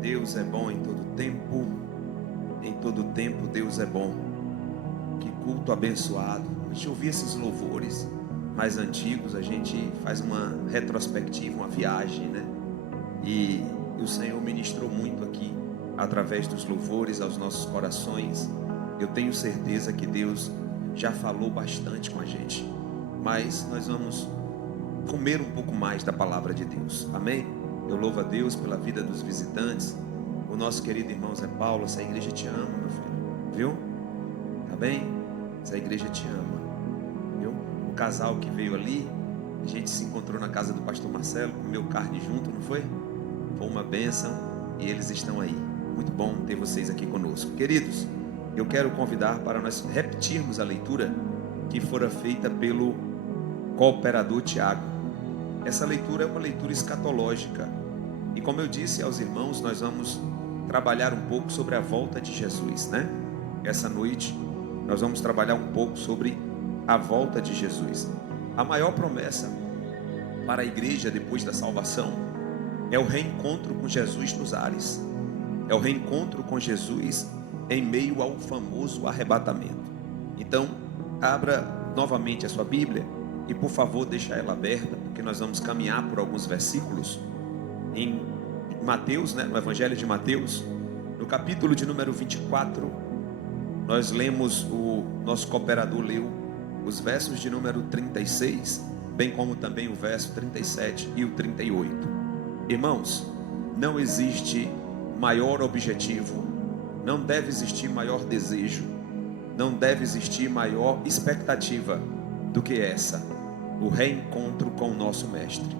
Deus é bom em todo tempo Deus é bom. Que culto abençoado. A gente ouvir esses louvores mais antigos, a gente faz uma retrospectiva, uma viagem, né? E o Senhor ministrou muito aqui, através dos louvores aos nossos corações. Eu tenho certeza que Deus já falou bastante com a gente, mas nós vamos comer um pouco mais da palavra de Deus, amém? Eu louvo a Deus pela vida dos visitantes. O nosso querido irmão Zé Paulo, essa igreja te ama, meu filho, viu? Tá bem? Essa igreja te ama, viu? O casal que veio ali, a gente se encontrou na casa do pastor Marcelo, comeu carne junto, não foi? Foi uma bênção e eles estão aí. Muito bom ter vocês aqui conosco. Queridos, eu quero convidar para nós repetirmos a leitura que fora feita pelo cooperador Tiago. Essa leitura é uma leitura escatológica. E como eu disse aos irmãos, nós vamos trabalhar um pouco sobre a volta de Jesus, né? Essa noite nós vamos trabalhar um pouco sobre a volta de Jesus. A maior promessa para a igreja depois da salvação é o reencontro com Jesus nos ares. É o reencontro com Jesus em meio ao famoso arrebatamento. Então, abra novamente a sua Bíblia e, por favor, deixa ela aberta, porque nós vamos caminhar por alguns versículos em Mateus, né, no Evangelho de Mateus, no capítulo de número 24. Nós lemos, o nosso cooperador leu os versos de número 36, bem como também o verso 37 e o 38. Irmãos, não existe maior objetivo, não deve existir maior desejo, não deve existir maior expectativa do que essa: o reencontro com o nosso Mestre.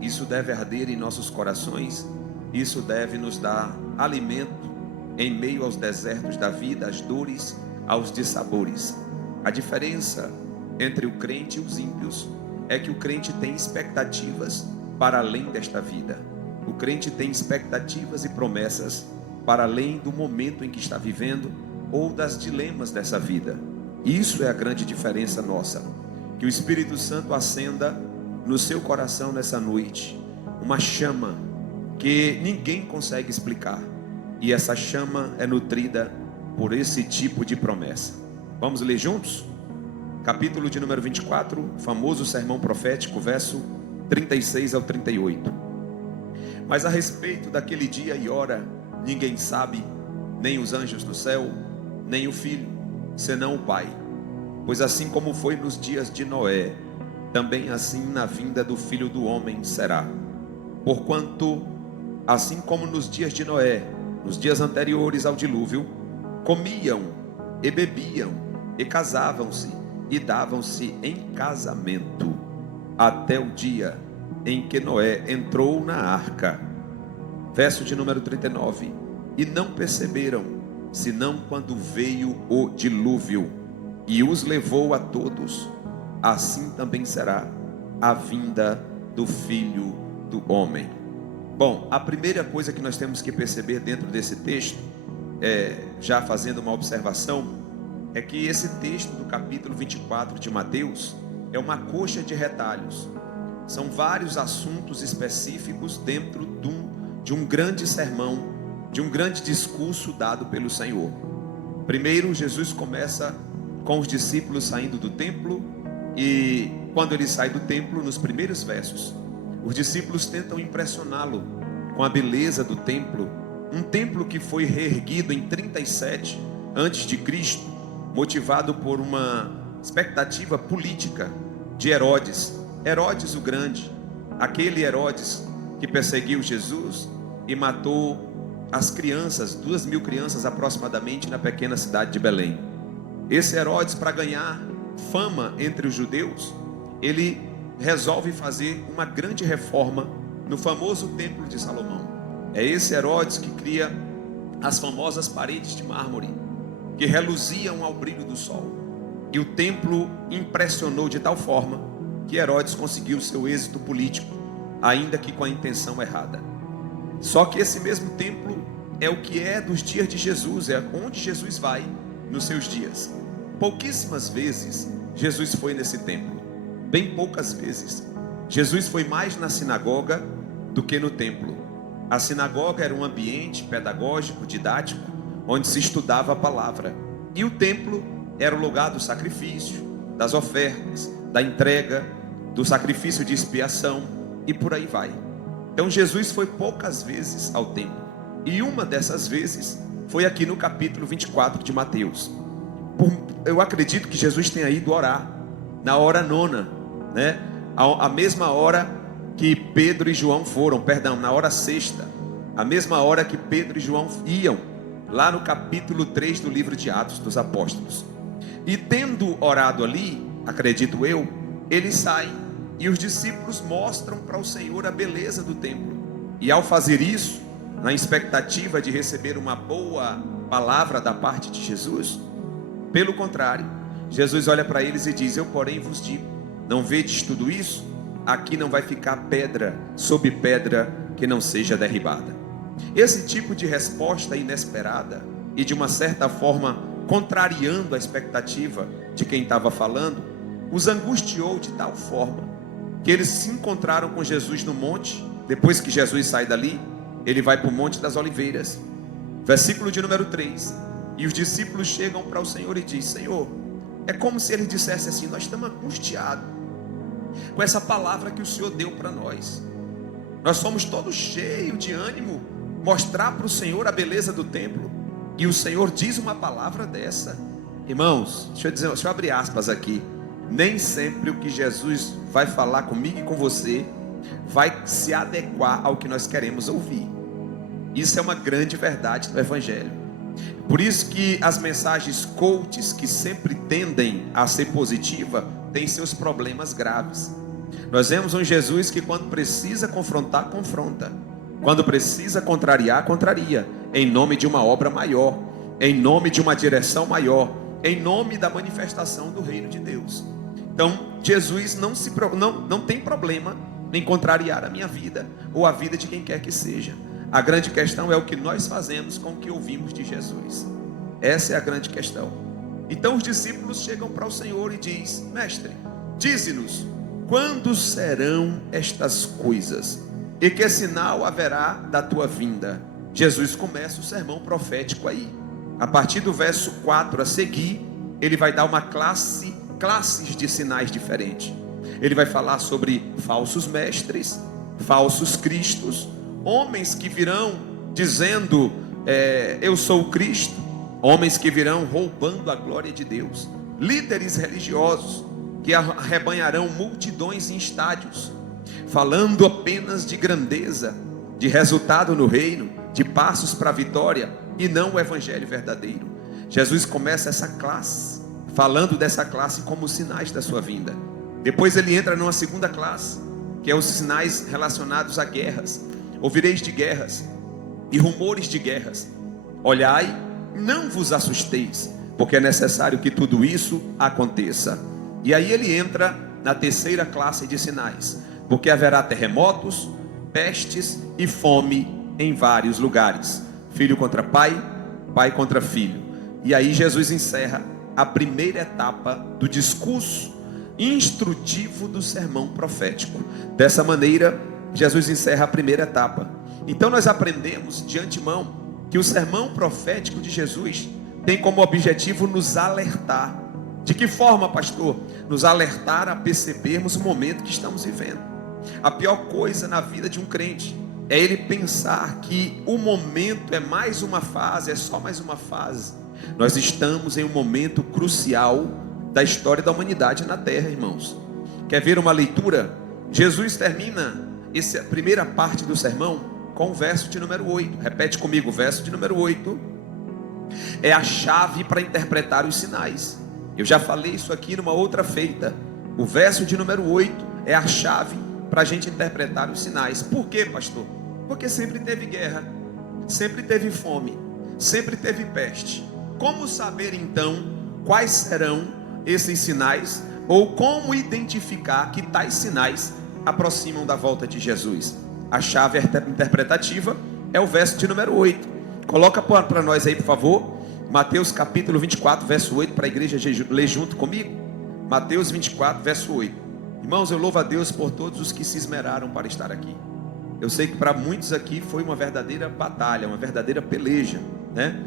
Isso deve arder em nossos corações, isso deve nos dar alimento em meio aos desertos da vida, às dores, aos dissabores. A diferença entre o crente e os ímpios é que o crente tem expectativas para além desta vida. O crente tem expectativas e promessas para além do momento em que está vivendo ou das dilemas dessa vida. Isso é a grande diferença nossa. Que o Espírito Santo acenda no seu coração nessa noite uma chama que ninguém consegue explicar, e essa chama é nutrida por esse tipo de promessa. Vamos ler juntos? Capítulo de número 24, famoso sermão profético, verso 36 ao 38. Mas a respeito daquele dia e hora, ninguém sabe, nem os anjos do céu, nem o Filho, senão o Pai. Pois assim como foi nos dias de Noé, também assim na vinda do Filho do Homem será. Porquanto, assim como nos dias de Noé, nos dias anteriores ao dilúvio, comiam e bebiam e casavam-se e davam-se em casamento, até o dia em que Noé entrou na arca. Verso de número 39. E não perceberam, senão quando veio o dilúvio e os levou a todos. Assim também será a vinda do Filho do Homem. Bom, a primeira coisa que nós temos que perceber dentro desse texto, já fazendo uma observação, é que esse texto do capítulo 24 de Mateus é uma coxa de retalhos. São vários assuntos específicos dentro de um grande sermão, de um grande discurso dado pelo Senhor. Primeiro, Jesus começa com os discípulos saindo do templo, e quando ele sai do templo, nos primeiros versos, os discípulos tentam impressioná-lo com a beleza do templo, um templo que foi reerguido em 37 antes de Cristo, motivado por uma expectativa política de Herodes o Grande, aquele Herodes que perseguiu Jesus e matou as crianças, 2.000 crianças aproximadamente, na pequena cidade de Belém. Esse Herodes, para ganhar fama entre os judeus, ele resolve fazer uma grande reforma no famoso templo de Salomão. É esse Herodes que cria as famosas paredes de mármore que reluziam ao brilho do sol. E o templo impressionou de tal forma que Herodes conseguiu seu êxito político, ainda que com a intenção errada. Só que esse mesmo templo é o que é dos dias de Jesus, é onde Jesus vai nos seus dias. Pouquíssimas vezes Jesus foi nesse templo, bem poucas vezes. Jesus foi mais na sinagoga do que no templo. A sinagoga era um ambiente pedagógico, didático, onde se estudava a palavra. E o templo era o lugar do sacrifício, das ofertas, da entrega, do sacrifício de expiação e por aí vai. Então Jesus foi poucas vezes ao templo. E uma dessas vezes foi aqui no capítulo 24 de Mateus. Eu acredito que Jesus tenha ido orar na hora nona, né? A mesma hora que Pedro e João foram, na hora sexta, a mesma hora que Pedro e João iam, lá no capítulo 3 do livro de Atos dos Apóstolos. E tendo orado ali, acredito eu, eles saem e os discípulos mostram para o Senhor a beleza do templo. E ao fazer isso, na expectativa de receber uma boa palavra da parte de Jesus, pelo contrário, Jesus olha para eles e diz: eu porém vos digo, não vedes tudo isso? Aqui não vai ficar pedra sobre pedra que não seja derribada. Esse tipo de resposta inesperada e de uma certa forma contrariando a expectativa de quem estava falando, os angustiou de tal forma que eles se encontraram com Jesus no monte. Depois que Jesus sai dali, ele vai para o Monte das Oliveiras, versículo de número 3. E os discípulos chegam para o Senhor e dizem: Senhor, é como se ele dissesse assim: nós estamos angustiados com essa palavra que o Senhor deu para nós. Nós somos todos cheios de ânimo, mostrar para o Senhor a beleza do templo, e o Senhor diz uma palavra dessa. Irmãos, deixa eu abrir aspas aqui. Nem sempre o que Jesus vai falar comigo e com você vai se adequar ao que nós queremos ouvir. Isso é uma grande verdade do Evangelho. Por isso que as mensagens coaches, que sempre tendem a ser positiva, têm seus problemas graves. Nós vemos um Jesus que, quando precisa confrontar, confronta. Quando precisa contrariar, contraria. Em nome de uma obra maior, em nome de uma direção maior, em nome da manifestação do reino de Deus. Então, Jesus não tem problema em contrariar a minha vida ou a vida de quem quer que seja. A grande questão é o que nós fazemos com o que ouvimos de Jesus. Essa é a grande questão. Então os discípulos chegam para o Senhor e diz: Mestre, dize-nos, quando serão estas coisas? E que sinal haverá da tua vinda? Jesus começa o sermão profético aí. A partir do verso 4 a seguir, ele vai dar uma classes de sinais diferentes. Ele vai falar sobre falsos mestres, falsos cristos, homens que virão dizendo: eu sou o Cristo, homens que virão roubando a glória de Deus, líderes religiosos que arrebanharão multidões em estádios, falando apenas de grandeza, de resultado no reino, de passos para a vitória, e não o evangelho verdadeiro. Jesus começa essa classe, falando dessa classe como sinais da sua vinda. Depois ele entra numa segunda classe, que é os sinais relacionados a guerras. Ouvireis de guerras e rumores de guerras. Olhai, não vos assusteis, porque é necessário que tudo isso aconteça. E aí ele entra na terceira classe de sinais, porque haverá terremotos, pestes e fome em vários lugares. Filho contra pai, pai contra filho. E aí Jesus encerra a primeira etapa do discurso instrutivo do sermão profético. Dessa maneira, Jesus encerra a primeira etapa. Então nós aprendemos de antemão que o sermão profético de Jesus tem como objetivo nos alertar. De que forma, pastor? Nos alertar a percebermos o momento que estamos vivendo. A pior coisa na vida de um crente é ele pensar que o momento é mais uma fase, é só mais uma fase. Nós estamos em um momento crucial da história da humanidade na terra, irmãos. Quer ver uma leitura? Jesus termina essa primeira parte do sermão com o verso de número 8. Repete comigo, o verso de número 8 é a chave para interpretar os sinais. Eu já falei isso aqui numa outra feita. O verso de número 8 é a chave para a gente interpretar os sinais. Por quê, pastor? Porque sempre teve guerra, sempre teve fome, sempre teve peste. Como saber então quais serão esses sinais, ou como identificar que tais sinais aproximam da volta de Jesus? A chave interpretativa é o verso de número 8. Coloca para nós aí, por favor, Mateus capítulo 24, verso 8, para a igreja ler junto comigo. Mateus 24, verso 8. Irmãos, eu louvo a Deus por todos os que se esmeraram para estar aqui. Eu sei que para muitos aqui foi uma verdadeira batalha, uma verdadeira peleja, né?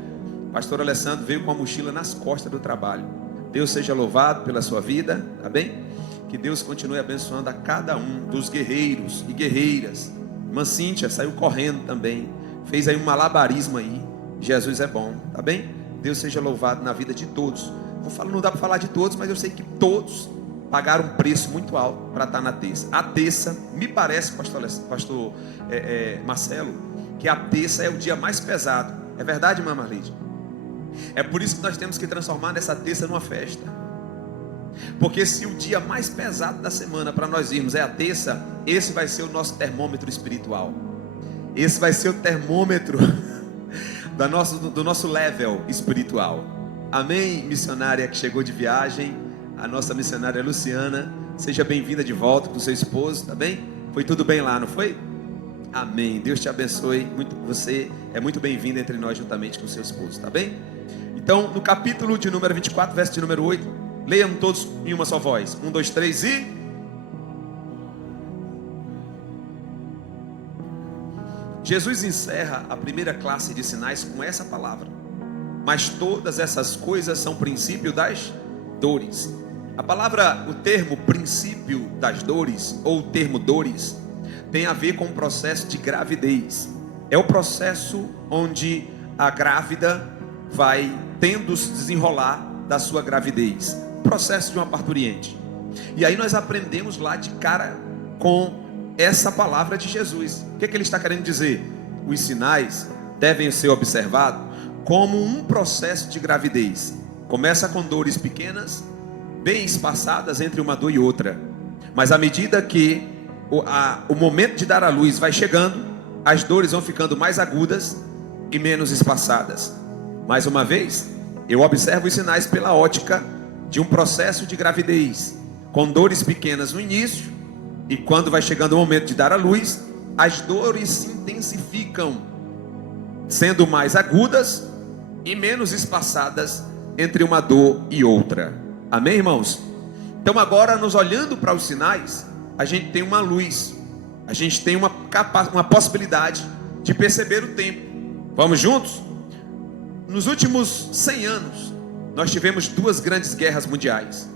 O pastor Alessandro veio com a mochila nas costas do trabalho. Deus seja louvado pela sua vida, tá bem? Que Deus continue abençoando a cada um dos guerreiros e guerreiras. Irmã Cíntia saiu correndo também, fez aí um malabarismo aí. Jesus é bom, tá bem? Deus seja louvado na vida de todos. Não dá para falar de todos, mas eu sei que todos pagaram um preço muito alto para estar na terça. A terça, me parece, pastor Marcelo, que a terça é o dia mais pesado. É verdade, irmã Marlide? É por isso que nós temos que transformar essa terça numa festa. Porque se o dia mais pesado da semana para nós irmos é a terça, esse vai ser o nosso termômetro espiritual. Esse vai ser o termômetro do nosso level espiritual. Amém, missionária que chegou de viagem, a nossa missionária Luciana, seja bem-vinda de volta com seu esposo, tá bem? Foi tudo bem lá, não foi? Amém, Deus te abençoe, você é muito bem-vinda entre nós juntamente com seu esposo, tá bem? Então, no capítulo de número 24, verso de número 8, leiam todos em uma só voz, 1, 2, 3 e... Jesus encerra a primeira classe de sinais com essa palavra: mas todas essas coisas são princípio das dores. A palavra, o termo princípio das dores, ou o termo dores, tem a ver com o processo de gravidez. É o processo onde a grávida vai tendo se desenrolar da sua gravidez, processo de uma parturiente. E aí nós aprendemos lá de cara com essa palavra de Jesus. O que ele está querendo dizer? Os sinais devem ser observados como um processo de gravidez. Começa com dores pequenas, bem espaçadas entre uma dor e outra, mas à medida que o momento de dar à luz vai chegando, as dores vão ficando mais agudas e menos espaçadas. Mais uma vez, eu observo os sinais pela ótica de um processo de gravidez, com dores pequenas no início, e quando vai chegando o momento de dar à luz, as dores se intensificam, sendo mais agudas e menos espaçadas entre uma dor e outra. Amém, irmãos? Então agora, nos olhando para os sinais, a gente tem uma luz, a gente tem uma possibilidade de perceber o tempo. Vamos juntos? Nos últimos 100 anos, nós tivemos 2 grandes guerras mundiais,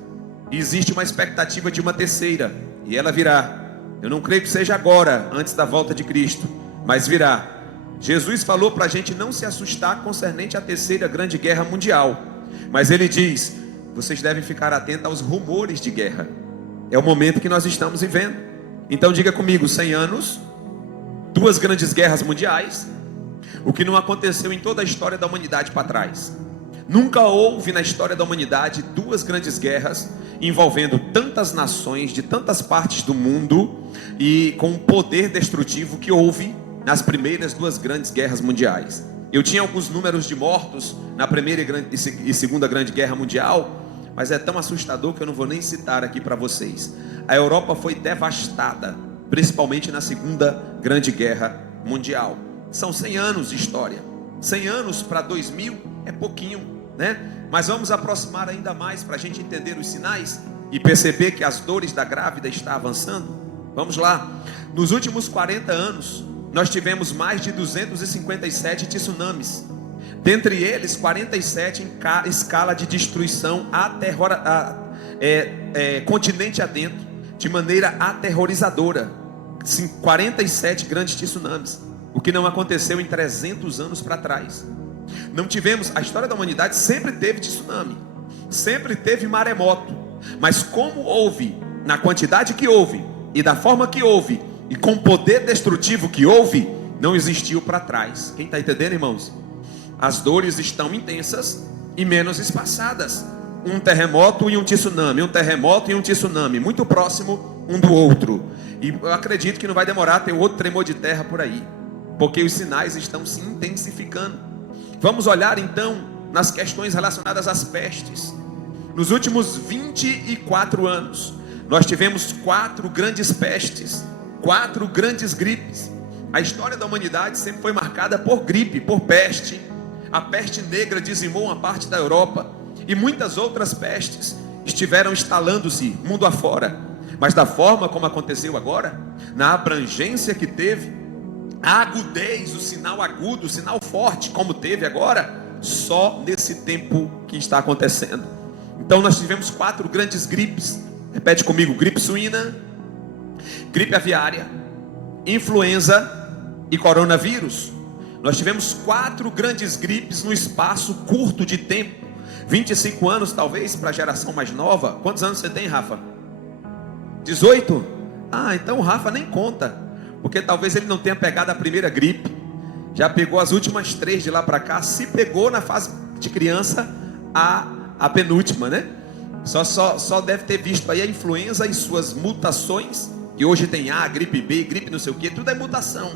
e existe uma expectativa de uma terceira, e ela virá. Eu não creio que seja agora, antes da volta de Cristo, mas virá. Jesus falou para a gente não se assustar concernente à terceira grande guerra mundial, mas ele diz: vocês devem ficar atentos aos rumores de guerra. É o momento que nós estamos vivendo. Então diga comigo: 100 anos, 2 grandes guerras mundiais, o que não aconteceu em toda a história da humanidade para trás. Nunca houve na história da humanidade 2 grandes guerras envolvendo tantas nações de tantas partes do mundo e com um poder destrutivo que houve nas primeiras 2 grandes guerras mundiais. Eu tinha alguns números de mortos na primeira e segunda grande guerra mundial, mas é tão assustador que eu não vou nem citar aqui para vocês. A Europa foi devastada, principalmente na segunda grande guerra mundial. São 100 anos de história. 100 anos para 2000 é pouquinho, né? Mas vamos aproximar ainda mais para a gente entender os sinais e perceber que as dores da grávida estão avançando. Vamos lá. Nos últimos 40 anos, nós tivemos mais de 257 tsunamis. Dentre eles, 47 em escala de destruição continente adentro, de maneira aterrorizadora. 47 grandes tsunamis, o que não aconteceu em 300 anos para trás. Não tivemos, a história da humanidade sempre teve tsunami, sempre teve maremoto, mas como houve, na quantidade que houve, e da forma que houve, e com o poder destrutivo que houve, não existiu para trás. Quem está entendendo, irmãos? As dores estão intensas e menos espaçadas. Um terremoto e um tsunami, um terremoto e um tsunami, muito próximo um do outro. E eu acredito que não vai demorar a ter outro tremor de terra por aí, porque os sinais estão se intensificando. Vamos olhar então nas questões relacionadas às pestes. Nos últimos 24 anos, nós tivemos 4 grandes pestes, 4 grandes gripes. A história da humanidade sempre foi marcada por gripe, por peste. A peste negra dizimou uma parte da Europa, e muitas outras pestes estiveram instalando-se mundo afora. Mas da forma como aconteceu agora, na abrangência que teve, a agudez, o sinal agudo, o sinal forte, como teve agora, só nesse tempo que está acontecendo. Então nós tivemos 4 grandes gripes. Repete comigo: gripe suína, gripe aviária, influenza e coronavírus. Nós tivemos 4 grandes gripes no espaço curto de tempo. 25 anos talvez para a geração mais nova. Quantos anos você tem, Rafa? 18? Então o Rafa nem conta, porque talvez ele não tenha pegado a primeira gripe. Já pegou as últimas 3 de lá para cá. Se pegou na fase de criança, a penúltima, né? Só deve ter visto aí a influenza e suas mutações, que hoje tem A, gripe B, gripe não sei o que, tudo é mutação.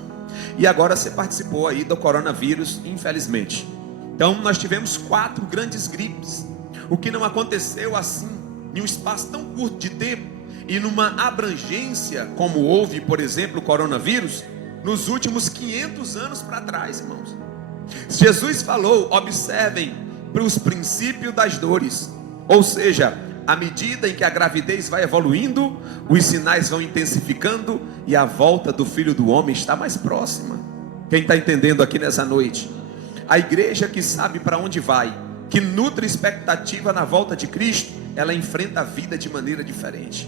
E agora você participou aí do coronavírus, infelizmente. Então nós tivemos 4 grandes gripes. O que não aconteceu assim, em um espaço tão curto de tempo, e numa abrangência como houve, por exemplo, o coronavírus, nos últimos 500 anos para trás, irmãos. Jesus falou: observem para os princípios das dores. Ou seja, à medida em que a gravidez vai evoluindo, os sinais vão intensificando e a volta do Filho do Homem está mais próxima. Quem está entendendo aqui nessa noite? A igreja que sabe para onde vai, que nutre expectativa na volta de Cristo, ela enfrenta a vida de maneira diferente.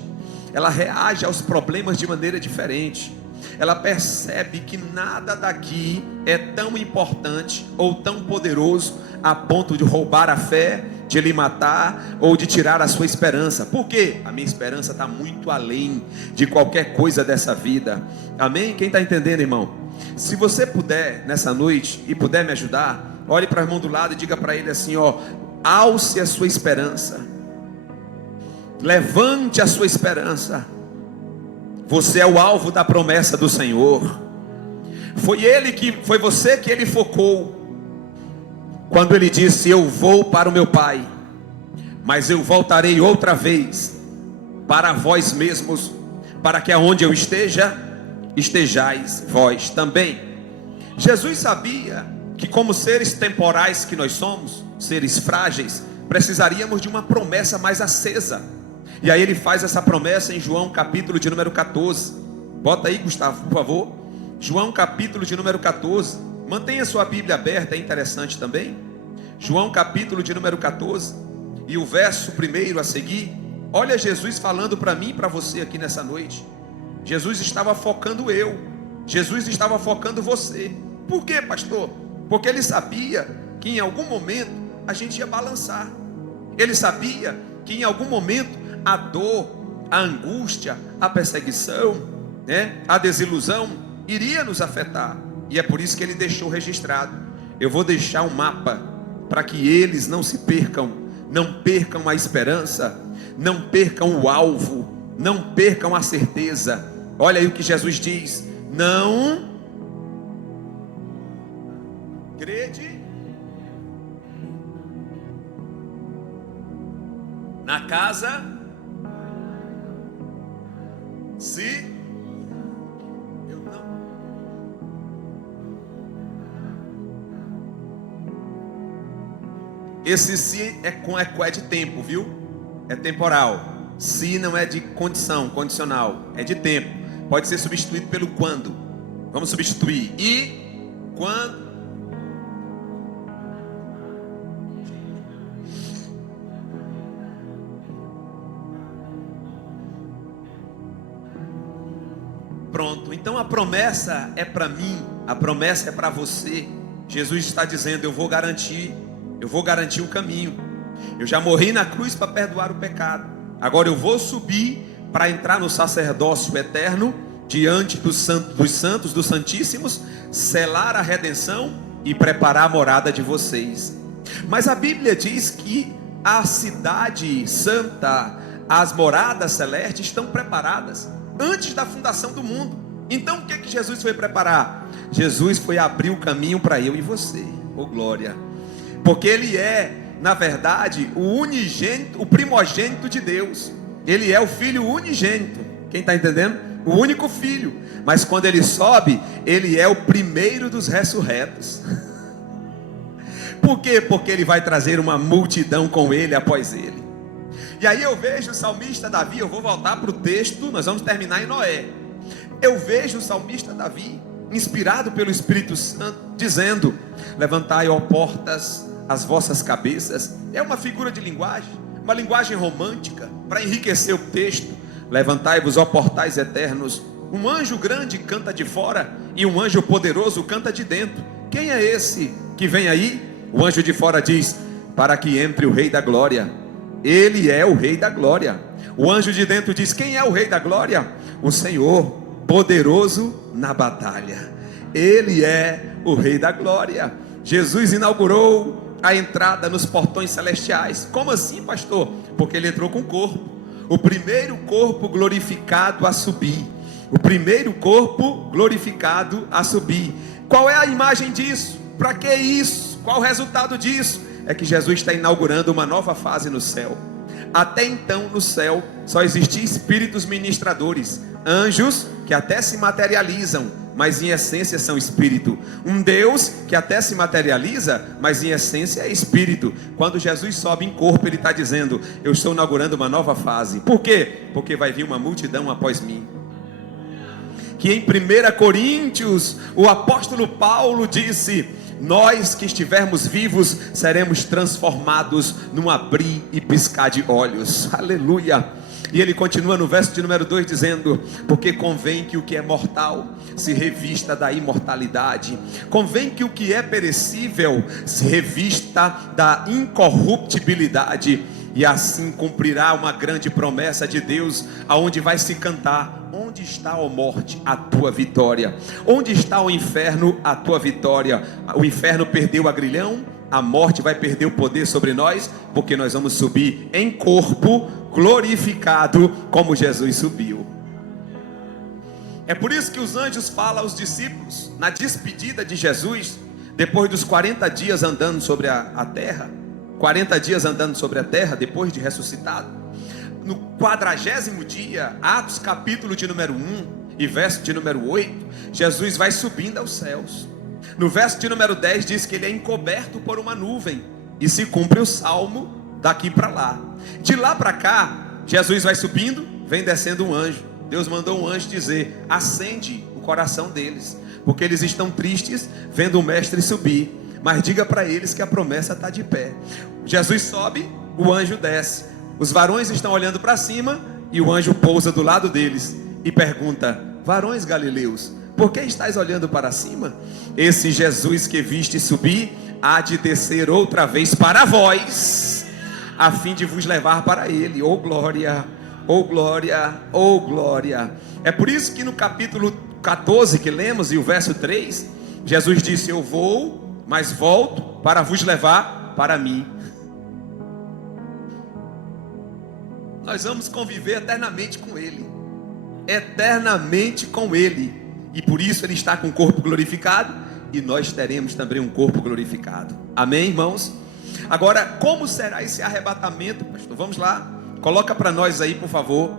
Ela reage aos problemas de maneira diferente. Ela percebe que nada daqui é tão importante ou tão poderoso a ponto de roubar a fé, de lhe matar ou de tirar a sua esperança. Por quê? A minha esperança está muito além de qualquer coisa dessa vida. Amém? Quem está entendendo, irmão? Se você puder nessa noite e puder me ajudar, olhe para o irmão do lado e diga para ele assim: alce a sua esperança, levante a sua esperança. Você é o alvo da promessa do Senhor. Foi você que ele focou quando ele disse: eu vou para o meu Pai, mas eu voltarei outra vez para vós mesmos, para que aonde eu esteja, estejais vós também. Jesus sabia que, como seres temporais que nós somos, seres frágeis, precisaríamos de uma promessa mais acesa. E aí ele faz essa promessa em João capítulo de número 14. Bota aí, Gustavo, por favor. João capítulo de número 14. Mantenha sua Bíblia aberta, é interessante também. João capítulo de número 14. E o verso 1 a seguir. Olha Jesus falando para mim e para você aqui nessa noite. Jesus estava focando eu. Jesus estava focando você. Por quê, pastor? Porque ele sabia que em algum momento a gente ia balançar. Ele sabia que em algum momento a dor, a angústia, a perseguição, a desilusão iria nos afetar. E é por isso que ele deixou registrado: eu vou deixar um mapa para que eles não se percam, não percam a esperança, não percam o alvo, não percam a certeza. Olha aí o que Jesus diz: não crede na casa se eu não. Esse se é de tempo, viu? É temporal. Se não é de condição, condicional, é de tempo. Pode ser substituído pelo quando. Vamos substituir. E quando. Pronto, então a promessa é para mim, a promessa é para você. Jesus está dizendo: eu vou garantir o caminho. Eu já morri na cruz para perdoar o pecado. Agora eu vou subir para entrar no sacerdócio eterno, diante dos santos, dos santíssimos, selar a redenção e preparar a morada de vocês. Mas a Bíblia diz que a cidade santa, as moradas celestes estão preparadas antes da fundação do mundo. Então o que Jesus foi preparar? Jesus foi abrir o caminho para eu e você. Oh glória! Porque ele é, na verdade, o unigênito, o primogênito de Deus. Ele é o filho unigênito. Quem está entendendo? O único filho. Mas quando ele sobe, ele é o primeiro dos ressurretos. Por quê? Porque ele vai trazer uma multidão com ele após ele. E aí eu vejo o salmista Davi. Eu vou voltar para o texto, nós vamos terminar em Noé. Eu vejo o salmista Davi inspirado pelo Espírito Santo, dizendo: levantai, ó portas, as vossas cabeças. É uma figura de linguagem, uma linguagem romântica, para enriquecer o texto. Levantai-vos, ó portais eternos. Um anjo grande canta de fora e um anjo poderoso canta de dentro. Quem é esse que vem aí? O anjo de fora diz: para que entre o Rei da Glória. Ele é o Rei da Glória. O anjo de dentro diz: quem é o Rei da Glória? O Senhor, poderoso na batalha. Ele é o Rei da Glória. Jesus inaugurou a entrada nos portões celestiais. Como assim, pastor? Porque ele entrou com o corpo, o primeiro corpo glorificado a subir. O primeiro corpo glorificado a subir. Qual é a imagem disso? Para que isso? Qual o resultado disso? É que Jesus está inaugurando uma nova fase no céu. Até então no céu só existiam espíritos ministradores, anjos que até se materializam, mas em essência são espírito. Um Deus que até se materializa, mas em essência é espírito. Quando Jesus sobe em corpo, ele está dizendo: eu estou inaugurando uma nova fase. Por quê? Porque vai vir uma multidão após mim. Que em 1 Coríntios o apóstolo Paulo disse: nós que estivermos vivos seremos transformados num abrir e piscar de olhos. Aleluia. E ele continua no verso de número 2 dizendo: porque convém que o que é mortal se revista da imortalidade, convém que o que é perecível se revista da incorruptibilidade, e assim cumprirá uma grande promessa de Deus, aonde vai se cantar: onde está, ó morte, a tua vitória? Onde está o inferno, a tua vitória? O inferno perdeu o agrilhão, a morte vai perder o poder sobre nós, porque nós vamos subir em corpo glorificado, como Jesus subiu. É por isso que os anjos falam aos discípulos, na despedida de Jesus, depois dos 40 dias andando sobre a terra, 40 dias andando sobre a terra, depois de ressuscitado. No 40º dia, Atos capítulo de número 1 e verso de número 8, Jesus vai subindo aos céus. No verso de número 10 diz que ele é encoberto por uma nuvem, e se cumpre o salmo daqui para lá. De lá para cá, Jesus vai subindo, vem descendo um anjo. Deus mandou um anjo dizer: acende o coração deles, porque eles estão tristes vendo o mestre subir, mas diga para eles que a promessa está de pé. Jesus sobe, o anjo desce. Os varões estão olhando para cima e o anjo pousa do lado deles e pergunta: varões galileus, por que estáis olhando para cima? Esse Jesus que viste subir há de descer outra vez para vós, a fim de vos levar para ele. Oh glória, oh glória, oh glória. É por isso que no capítulo 14 que lemos e o verso 3, Jesus disse: eu vou, mas volto para vos levar para mim. Nós vamos conviver eternamente com ele, eternamente com ele, e por isso ele está com o corpo glorificado, e nós teremos também um corpo glorificado. Amém, irmãos? Agora, como será esse arrebatamento, pastor? Vamos lá, coloca para nós aí, por favor,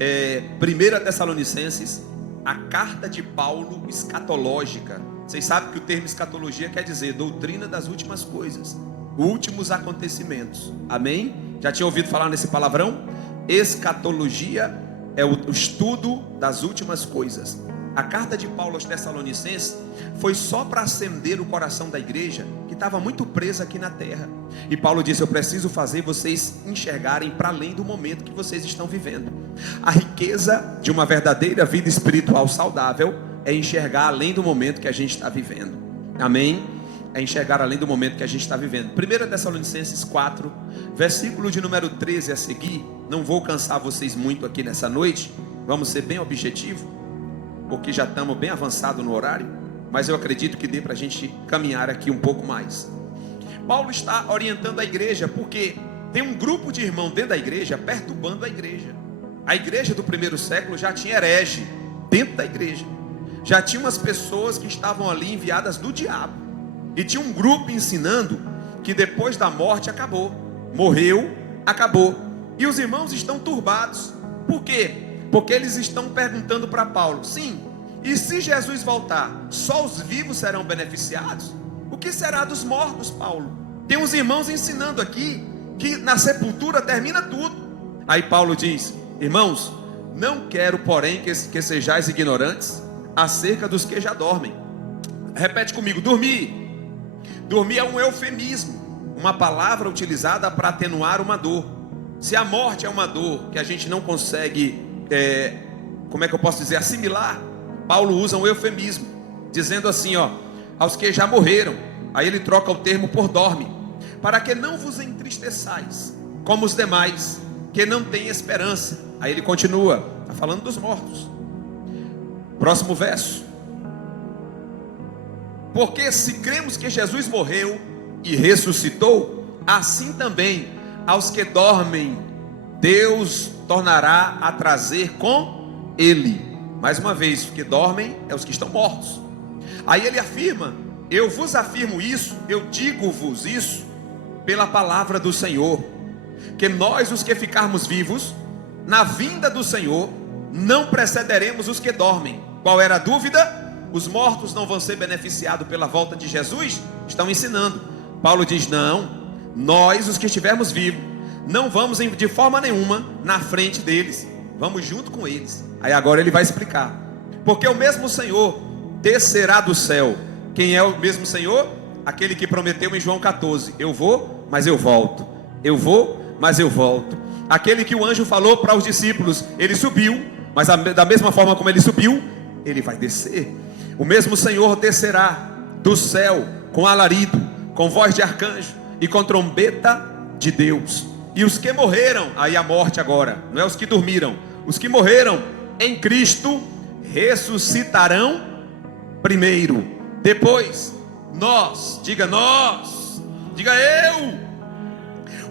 1 Tessalonicenses, a carta de Paulo escatológica. Vocês sabem que o termo escatologia quer dizer doutrina das últimas coisas, últimos acontecimentos. Amém? Já tinha ouvido falar nesse palavrão? Escatologia é o estudo das últimas coisas. A carta de Paulo aos Tessalonicenses foi só para acender o coração da igreja, que estava muito presa aqui na terra. E Paulo disse: eu preciso fazer vocês enxergarem para além do momento que vocês estão vivendo. A riqueza de uma verdadeira vida espiritual saudável é enxergar além do momento que a gente está vivendo. Amém? É enxergar além do momento que a gente está vivendo. 1 Tessalonicenses 4, versículo de número 13 a seguir. Não vou cansar vocês muito aqui nessa noite, vamos ser bem objetivo, porque já estamos bem avançados no horário, mas eu acredito que dê para a gente caminhar aqui um pouco mais. Paulo está orientando a igreja, porque tem um grupo de irmãos dentro da igreja perturbando a igreja. A igreja do primeiro século já tinha herege dentro da igreja, já tinha umas pessoas que estavam ali enviadas do diabo, e tinha um grupo ensinando que depois da morte acabou, morreu, acabou. E os irmãos estão turbados. Por quê? Porque eles estão perguntando para Paulo: sim, e se Jesus voltar, só os vivos serão beneficiados? O que será dos mortos, Paulo? Tem uns irmãos ensinando aqui que na sepultura termina tudo. Aí Paulo diz: irmãos, não quero porém que sejais ignorantes acerca dos que já dormem. Repete comigo: dormir. Dormir é um eufemismo, uma palavra utilizada para atenuar uma dor. Se a morte é uma dor que a gente não consegue, como é que eu posso dizer, assimilar, Paulo usa um eufemismo, dizendo assim, aos que já morreram. Aí ele troca o termo por dorme, para que não vos entristeçais, como os demais, que não têm esperança. Aí ele continua, está falando dos mortos. Próximo verso: porque se cremos que Jesus morreu e ressuscitou, assim também aos que dormem Deus tornará a trazer com Ele. Mais uma vez, os que dormem é os que estão mortos. Aí ele afirma: eu vos afirmo isso, eu digo-vos isso pela palavra do Senhor, que nós, os que ficarmos vivos na vinda do Senhor, não precederemos os que dormem. Qual era a dúvida? Os mortos não vão ser beneficiados pela volta de Jesus? Estão ensinando. Paulo diz: não, nós, os que estivermos vivos, não vamos de forma nenhuma na frente deles, vamos junto com eles. Aí agora ele vai explicar: porque o mesmo Senhor descerá do céu. Quem é o mesmo Senhor? Aquele que prometeu em João 14: eu vou, mas eu volto. Eu vou, mas eu volto. Aquele que o anjo falou para os discípulos: ele subiu, mas da mesma forma como ele subiu, ele vai descer. O mesmo Senhor descerá do céu com alarido, com voz de arcanjo e com trombeta de Deus. E os que morreram, aí a morte agora, não é os que dormiram, os que morreram em Cristo ressuscitarão primeiro. Depois nós, diga eu,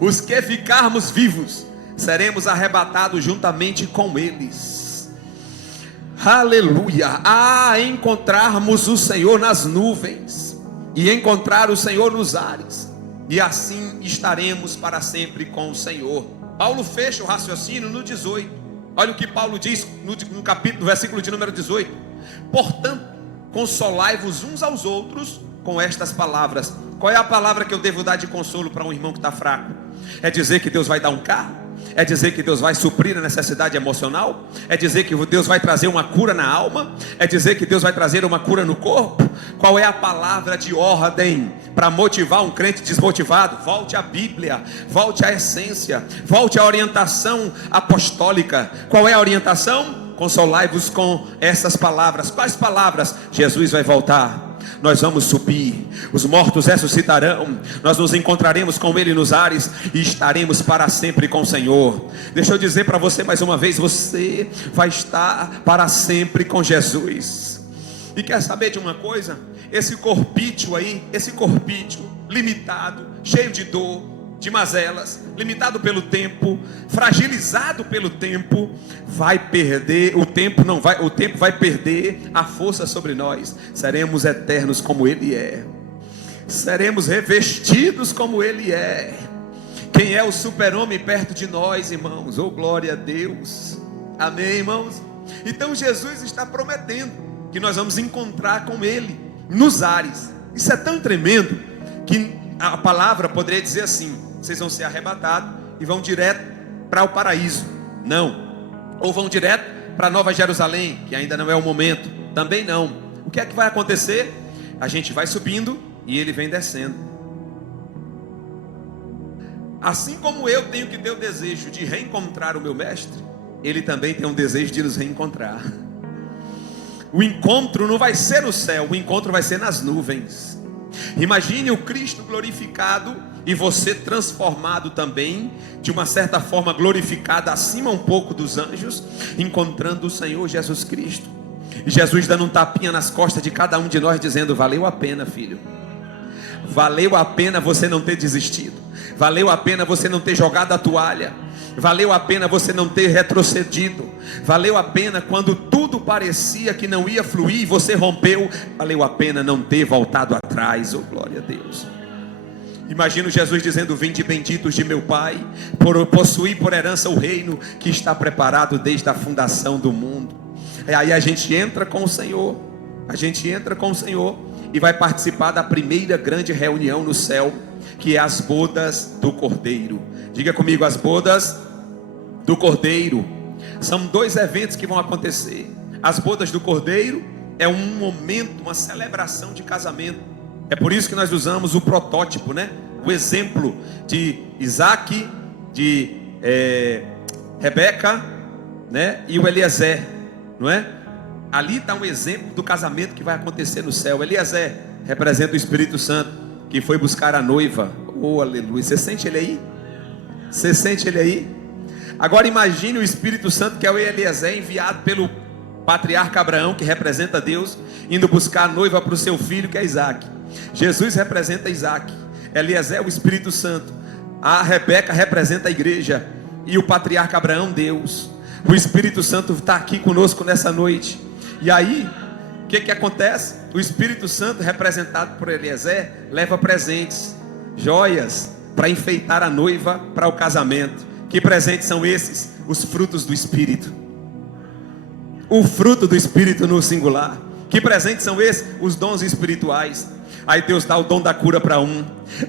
os que ficarmos vivos, seremos arrebatados juntamente com eles. Aleluia. A encontrarmos o Senhor nas nuvens e encontrar o Senhor nos ares, e assim estaremos para sempre com o Senhor. Paulo fecha o raciocínio no 18. Olha o que Paulo diz no capítulo, no versículo de número 18: portanto, consolai-vos uns aos outros com estas palavras. Qual é a palavra que eu devo dar de consolo para um irmão que está fraco? É dizer que Deus vai dar um carro? É dizer que Deus vai suprir a necessidade emocional? É dizer que Deus vai trazer uma cura na alma? É dizer que Deus vai trazer uma cura no corpo? Qual é a palavra de ordem para motivar um crente desmotivado? Volte à Bíblia, volte à essência, volte à orientação apostólica. Qual é a orientação? Consolai-vos com essas palavras. Quais palavras? Jesus vai voltar, nós vamos subir, os mortos ressuscitarão, nós nos encontraremos com Ele nos ares e estaremos para sempre com o Senhor. Deixa eu dizer para você mais uma vez: você vai estar para sempre com Jesus. E quer saber de uma coisa? Esse corpício aí, esse corpício limitado, cheio de dor, de mazelas, limitado pelo tempo, fragilizado pelo tempo, vai perder, o tempo vai perder a força sobre nós. Seremos eternos como Ele é, seremos revestidos como Ele é. Quem é o super-homem perto de nós, irmãos? Oh, glória a Deus, amém, irmãos? Então Jesus está prometendo que nós vamos encontrar com Ele nos ares. Isso é tão tremendo que a palavra poderia dizer assim: vocês vão ser arrebatados e vão direto para o paraíso. Não. Ou vão direto para Nova Jerusalém, que ainda não é o momento. Também não. O que é que vai acontecer? A gente vai subindo e Ele vem descendo. Assim como eu tenho que ter o desejo de reencontrar o meu mestre, Ele também tem um desejo de nos reencontrar. O encontro não vai ser no céu, o encontro vai ser nas nuvens. Imagine o Cristo glorificado e você transformado também, de uma certa forma glorificado, acima um pouco dos anjos, encontrando o Senhor Jesus Cristo. E Jesus dando um tapinha nas costas de cada um de nós, dizendo: valeu a pena, filho. Valeu a pena você não ter desistido. Valeu a pena você não ter jogado a toalha. Valeu a pena você não ter retrocedido. Valeu a pena quando tudo parecia que não ia fluir e você rompeu. Valeu a pena não ter voltado atrás. Oh, glória a Deus. Imagino Jesus dizendo: vinde benditos de meu Pai, por possuir por herança o reino que está preparado desde a fundação do mundo. E aí a gente entra com o Senhor. A gente entra com o Senhor e vai participar da primeira grande reunião no céu, que é as bodas do Cordeiro. Diga comigo: as bodas do Cordeiro. São dois eventos que vão acontecer: as bodas do Cordeiro é um momento, uma celebração de casamento. É por isso que nós usamos o protótipo, né? O exemplo de Isaac, de Rebeca, né? E o Eliezer, não é? Ali está um exemplo do casamento que vai acontecer no céu. Eliezer representa o Espírito Santo, que foi buscar a noiva. Oh, aleluia. Você sente ele aí? Você sente ele aí? Agora imagine o Espírito Santo, que é o Eliezer, enviado pelo patriarca Abraão, que representa Deus, indo buscar a noiva para o seu filho, que é Isaac. Jesus representa Isaac, Eliezer o Espírito Santo, a Rebeca representa a igreja, e o patriarca Abraão, Deus. O Espírito Santo está aqui conosco nessa noite. E aí, o que acontece? O Espírito Santo, representado por Eliezer, leva presentes, joias, para enfeitar a noiva para o casamento. Que presentes são esses? Os frutos do Espírito. O fruto do Espírito no singular. Que presentes são esses? Os dons espirituais. Aí Deus dá o dom da cura para um,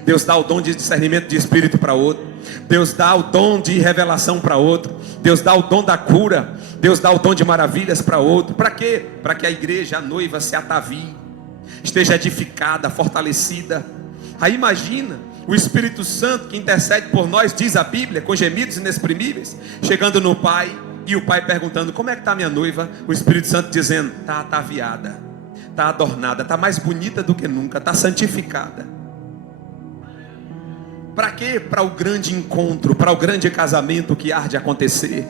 Deus dá o dom de discernimento de espírito para outro, Deus dá o dom de revelação para outro, Deus dá o dom da cura, Deus dá o dom de maravilhas para outro. Para quê? Para que a igreja, a noiva, se atavie, esteja edificada, fortalecida. Aí imagina o Espírito Santo que intercede por nós, diz a Bíblia, com gemidos inexprimíveis, chegando no Pai, e o Pai perguntando: como é que está minha noiva? O Espírito Santo dizendo: está ataviada, está adornada, está mais bonita do que nunca, está santificada. Para quê? Para o grande encontro, para o grande casamento que há de acontecer.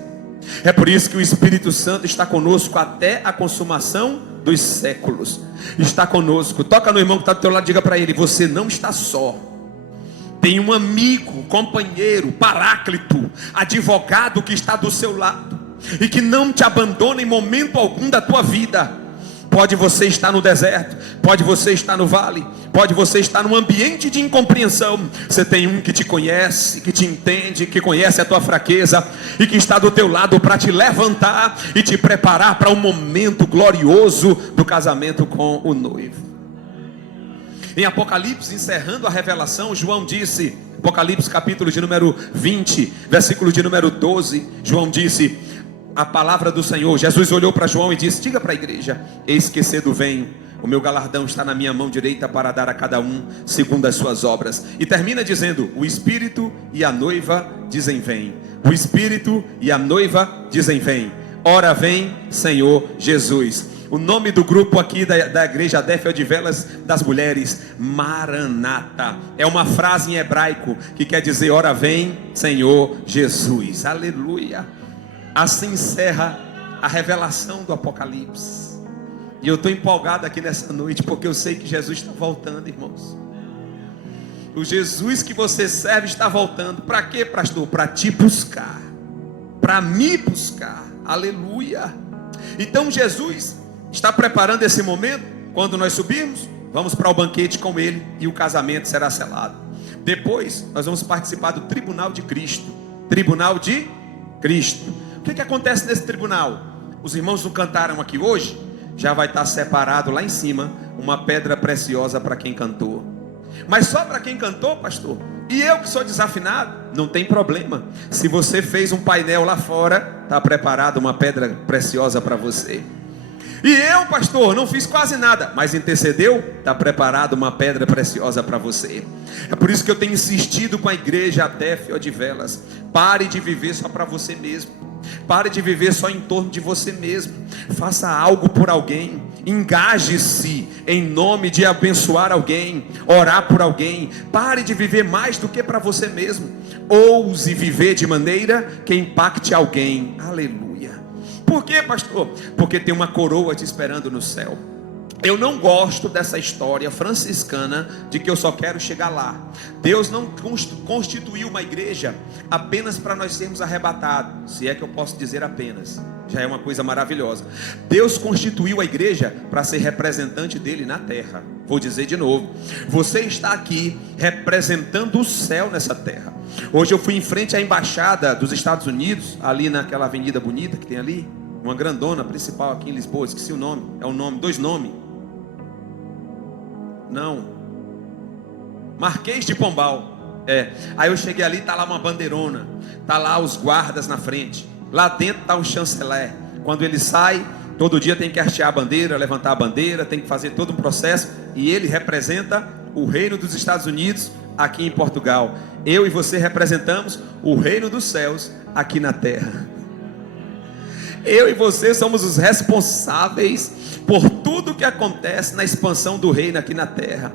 É por isso que o Espírito Santo está conosco até a consumação dos séculos. Está conosco. Toca no irmão que está do teu lado, diga para ele: você não está só. Tem um amigo, companheiro, paráclito, advogado que está do seu lado e que não te abandona em momento algum da tua vida. Pode você estar no deserto, pode você estar no vale, pode você estar num ambiente de incompreensão. Você tem um que te conhece, que te entende, que conhece a tua fraqueza e que está do teu lado para te levantar e te preparar para um momento glorioso do casamento com o noivo. Em Apocalipse, encerrando a revelação, João disse, Apocalipse capítulo de número 20, versículo de número 12, João disse a palavra do Senhor. Jesus olhou para João e disse: diga para a igreja: eis que cedo venho, o meu galardão está na minha mão direita para dar a cada um segundo as suas obras. E termina dizendo: o Espírito e a noiva dizem vem. O Espírito e a noiva dizem vem. Ora vem, Senhor Jesus. O nome do grupo aqui da igreja Adéfio de Velas das mulheres, Maranata. É uma frase em hebraico que quer dizer: ora vem, Senhor Jesus. Aleluia. Assim encerra a revelação do Apocalipse. E eu estou empolgado aqui nessa noite, porque eu sei que Jesus está voltando, irmãos. O Jesus que você serve está voltando. Para quê, pastor? Para te buscar, para me buscar. Aleluia. Então Jesus está preparando esse momento. Quando nós subirmos, vamos para o banquete com Ele e o casamento será selado. Depois nós vamos participar do tribunal de Cristo. Tribunal de Cristo. O que acontece nesse tribunal? Os irmãos não cantaram aqui hoje? Já vai estar separado lá em cima uma pedra preciosa para quem cantou. Mas só para quem cantou, pastor? E eu que sou desafinado? Não tem problema. Se você fez um painel lá fora, está preparado uma pedra preciosa para você. E eu, pastor, não fiz quase nada, mas intercedeu, está preparado uma pedra preciosa para você. É por isso que eu tenho insistido com a igreja Adéfio de Velas: pare de viver só para você mesmo. Pare de viver só em torno de você mesmo. Faça algo por alguém. Engaje-se em nome de abençoar alguém, orar por alguém. Pare de viver mais do que para você mesmo. Ouse viver de maneira que impacte alguém. Aleluia. Por quê, pastor? Porque tem uma coroa te esperando no céu. Eu não gosto dessa história franciscana de que eu só quero chegar lá. Deus não constituiu uma igreja apenas para nós sermos arrebatados. Se é que eu posso dizer apenas, já é uma coisa maravilhosa. Deus constituiu a igreja para ser representante dele na terra. Vou dizer de novo: você está aqui representando o céu nessa terra. Hoje eu fui em frente à embaixada dos Estados Unidos, ali naquela avenida bonita que tem ali, uma grandona principal aqui em Lisboa, esqueci o nome. É um nome, dois nomes. Não, Marquês de Pombal. Aí eu cheguei ali, tá lá uma bandeirona, tá lá os guardas na frente, lá dentro tá o chanceler. Quando ele sai, Todo dia tem que hastear a bandeira, levantar a bandeira, tem que fazer todo um processo. E ele representa o reino dos Estados Unidos aqui em Portugal. Eu e você representamos o reino dos céus aqui na terra. Eu e você somos os responsáveis por tudo que acontece na expansão do reino aqui na terra.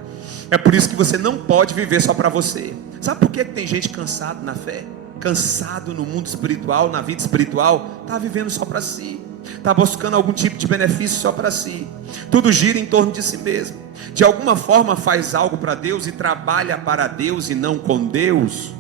É por isso que você não pode viver só para você. Sabe por que tem gente cansada na fé? Cansado no mundo espiritual, na vida espiritual? Está vivendo só para si. Está buscando algum tipo de benefício só para si. Tudo gira em torno de si mesmo. De alguma forma faz algo para Deus e trabalha para Deus e não com Deus.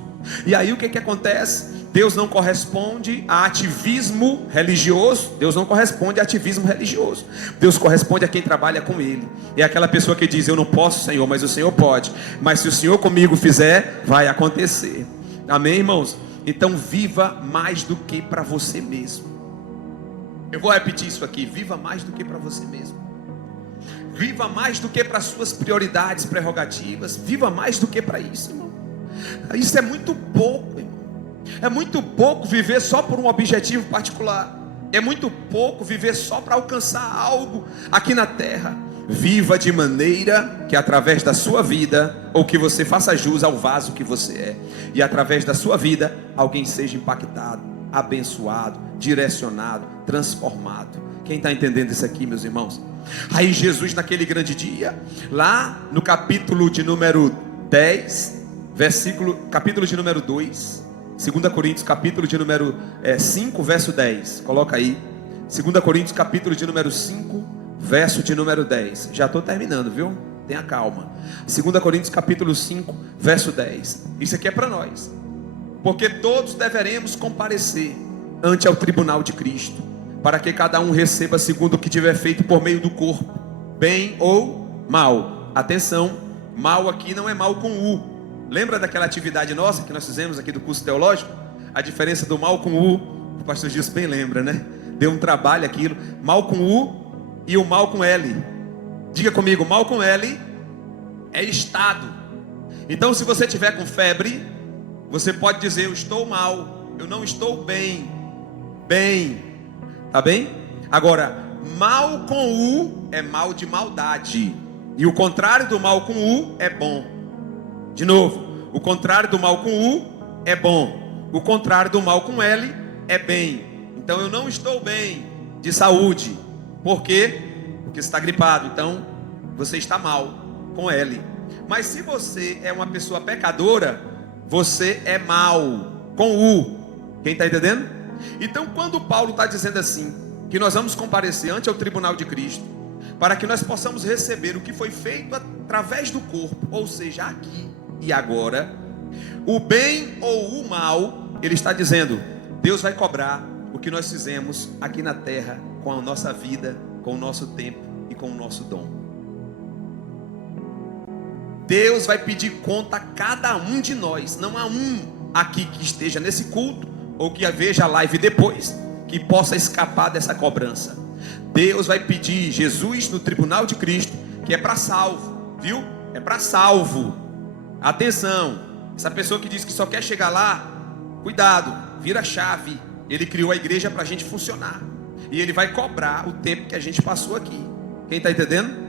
E aí o que acontece? Deus não corresponde a ativismo religioso. Deus não corresponde a ativismo religioso. Deus corresponde a quem trabalha com Ele. É aquela pessoa que diz: eu não posso, Senhor, mas o Senhor pode. Mas se o Senhor comigo fizer, vai acontecer. Amém, irmãos? Então viva mais do que para você mesmo. Eu vou repetir isso aqui: viva mais do que para você mesmo. Viva mais do que para suas prioridades, prerrogativas. Viva mais do que para isso, irmão. Isso é muito pouco, irmão. É muito pouco viver só por um objetivo particular. É muito pouco viver só para alcançar algo aqui na terra. Viva de maneira que através da sua vida, ou que você faça jus ao vaso que você é, e através da sua vida alguém seja impactado, abençoado, direcionado, transformado. Quem está entendendo isso aqui, meus irmãos? Aí Jesus, naquele grande dia, lá no capítulo de número 10, capítulo de número 2, 2 Coríntios capítulo de número 5, verso 10, coloca aí, 2 Coríntios capítulo de número 5, verso de número 10, já estou terminando, viu? Tenha calma. 2 Coríntios capítulo 5, verso 10, isso aqui é para nós, porque todos deveremos comparecer ante ao tribunal de Cristo, para que cada um receba segundo o que tiver feito por meio do corpo, bem ou mal. Atenção, mal aqui não é mal com U. Lembra daquela atividade nossa que nós fizemos aqui do curso teológico? A diferença do mal com U, o pastor Gilson bem lembra, né? Deu um trabalho aquilo. Mal com U e o mal com L. Diga comigo: mal com L é estado. Então, se você tiver com febre, você pode dizer: eu estou mal, eu não estou bem. Bem, tá bem? Agora, mal com U é mal de maldade. E o contrário do mal com U é bom. De novo, o contrário do mal com U é bom. O contrário do mal com L é bem. Então eu não estou bem de saúde. Por quê? Porque você está gripado. Então você está mal com L. Mas se você é uma pessoa pecadora, você é mal com U. Quem está entendendo? Então quando Paulo está dizendo assim, que nós vamos comparecer ante o tribunal de Cristo, para que nós possamos receber o que foi feito através do corpo, ou seja, aqui e agora, o bem ou o mal, ele está dizendo: Deus vai cobrar o que nós fizemos aqui na terra, com a nossa vida, com o nosso tempo e com o nosso dom. Deus vai pedir conta a cada um de nós. Não há um aqui que esteja nesse culto, ou que veja a live depois, que possa escapar dessa cobrança. Deus vai pedir Jesus no tribunal de Cristo, que é para salvo, viu? É para salvo. Atenção, essa pessoa que diz que só quer chegar lá, cuidado, vira a chave. Ele criou a igreja para a gente funcionar, e Ele vai cobrar o tempo que a gente passou aqui. Quem está entendendo?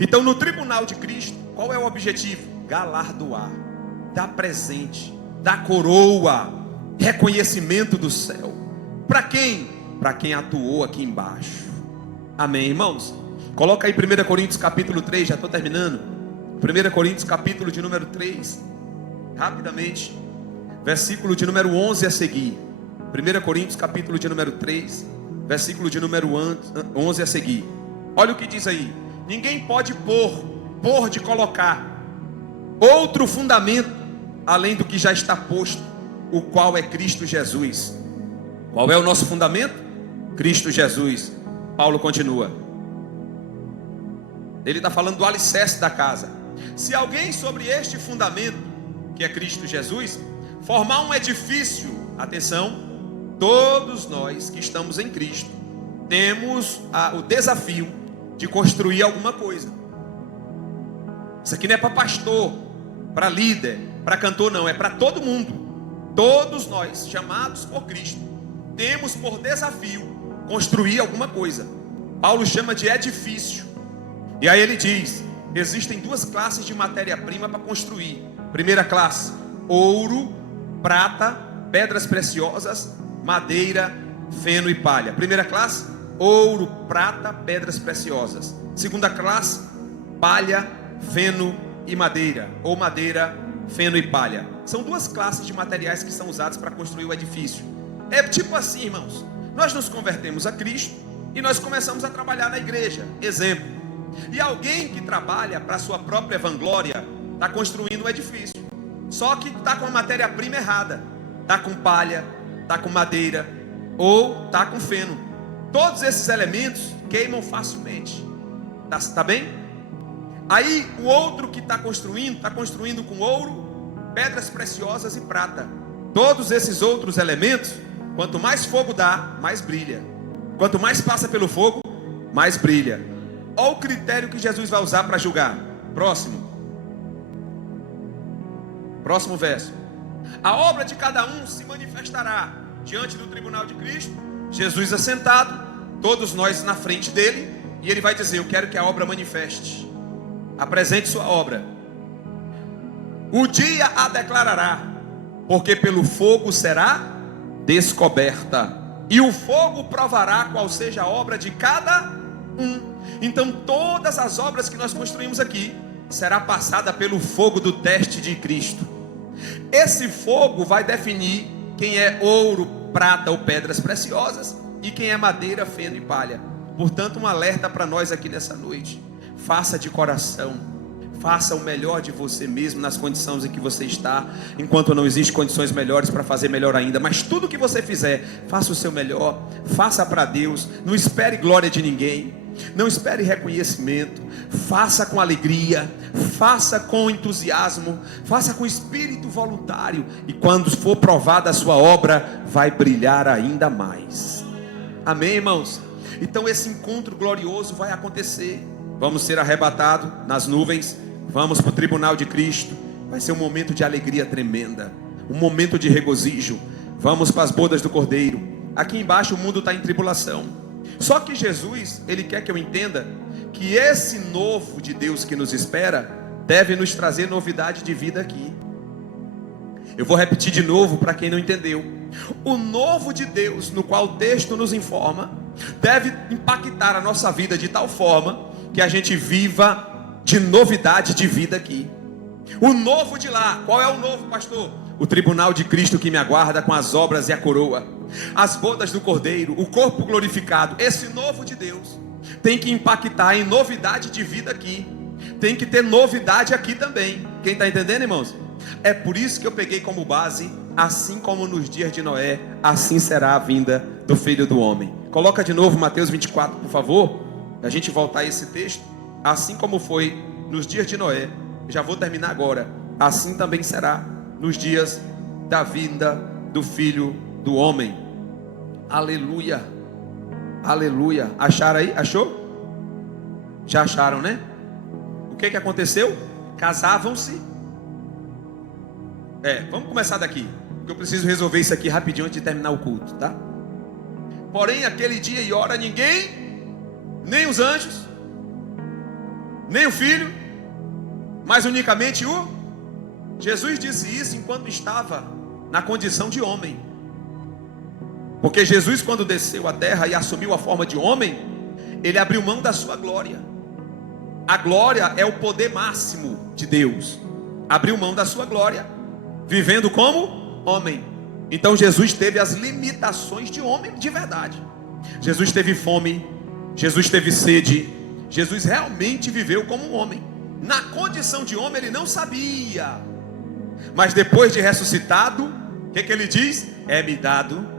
Então no tribunal de Cristo, qual é o objetivo? Galardoar, dar presente, dar coroa, reconhecimento do céu. Para quem? Para quem atuou aqui embaixo. Amém, irmãos? Coloca aí 1 Coríntios capítulo 3, já estou terminando. 1 Coríntios capítulo de número 3, rapidamente, versículo de número 11 a seguir. 1 Coríntios capítulo de número 3, versículo de número 11 a seguir. Olha o que diz aí: ninguém pode pôr de colocar outro fundamento além do que já está posto, o qual é Cristo Jesus. Qual é o nosso fundamento? Cristo Jesus. Paulo continua, ele está falando do alicerce da casa. Se alguém sobre este fundamento, que é Cristo Jesus, formar um edifício, atenção, todos nós que estamos em Cristo temos o desafio de construir alguma coisa. Isso aqui não é para pastor, para líder, para cantor, não, é para todo mundo. Todos nós, chamados por Cristo, temos por desafio construir alguma coisa. Paulo chama de edifício. E aí ele diz: existem duas classes de matéria-prima para construir. Primeira classe: ouro, prata, pedras preciosas, madeira, feno e palha. Primeira classe: ouro, prata, pedras preciosas. Segunda classe: palha, feno e madeira, ou madeira, feno e palha. São duas classes de materiais que são usados para construir o edifício. É tipo assim, irmãos: nós nos convertemos a Cristo e nós começamos a trabalhar na igreja. Exemplo: e alguém que trabalha para a sua própria vanglória está construindo um edifício, só que está com a matéria-prima errada, está com palha, está com madeira ou está com feno. Todos esses elementos queimam facilmente. Tá bem? Aí o outro que está construindo com ouro, pedras preciosas e prata. Todos esses outros elementos, quanto mais fogo dá, mais brilha. Quanto mais passa pelo fogo, mais brilha. Olha o critério que Jesus vai usar para julgar. Próximo verso. A obra de cada um se manifestará diante do tribunal de Cristo. Jesus assentado, todos nós na frente dele, e ele vai dizer: eu quero que a obra manifeste. Apresente sua obra. O dia a declarará, porque pelo fogo será descoberta, e o fogo provará qual seja a obra de cada um. Então todas as obras que nós construímos aqui será passada pelo fogo do teste de Cristo. Esse fogo vai definir quem é ouro, prata ou pedras preciosas e quem é madeira, feno e palha. Portanto, um alerta para nós aqui nessa noite: faça de coração, faça o melhor de você mesmo nas condições em que você está, enquanto não existem condições melhores para fazer melhor ainda. Mas tudo que você fizer, faça o seu melhor, faça para Deus. Não espere glória de ninguém, não espere reconhecimento. Faça com alegria, faça com entusiasmo, faça com espírito voluntário, e quando for provada a sua obra, vai brilhar ainda mais. Amém, irmãos? Então esse encontro glorioso vai acontecer. Vamos ser arrebatados nas nuvens, vamos para o tribunal de Cristo. Vai ser um momento de alegria tremenda, um momento de regozijo. Vamos para as bodas do Cordeiro. Aqui embaixo o mundo está em tribulação. Só que Jesus, ele quer que eu entenda que esse novo de Deus que nos espera deve nos trazer novidade de vida aqui. Eu vou repetir de novo para quem não entendeu. O novo de Deus, no qual o texto nos informa, deve impactar a nossa vida de tal forma que a gente viva de novidade de vida aqui. O novo de lá, qual é o novo, pastor? O tribunal de Cristo que me aguarda com as obras e a coroa, as bodas do Cordeiro, o corpo glorificado. Esse novo de Deus tem que impactar em novidade de vida aqui. Tem que ter novidade aqui também. Quem está entendendo, irmãos? É por isso que eu peguei como base: assim como nos dias de Noé, assim será a vinda do Filho do Homem. Coloca de novo Mateus 24, por favor, a gente voltar a esse texto. Assim como foi nos dias de Noé, já vou terminar agora, assim também será nos dias da vinda do Filho do Homem. Aleluia, aleluia. Acharam aí? Achou? Já acharam, né? O que aconteceu? Casavam-se. Vamos começar daqui, porque eu preciso resolver isso aqui rapidinho antes de terminar o culto, tá? Porém, aquele dia e hora ninguém, nem os anjos, nem o Filho, mas unicamente o... Jesus disse isso enquanto estava na condição de homem. Porque Jesus, quando desceu à terra e assumiu a forma de homem, ele abriu mão da sua glória. A glória é o poder máximo de Deus. Abriu mão da sua glória, vivendo como homem. Então Jesus teve as limitações de homem de verdade. Jesus teve fome, Jesus teve sede. Jesus realmente viveu como um homem. Na condição de homem ele não sabia, mas depois de ressuscitado, o que ele diz? É-me dado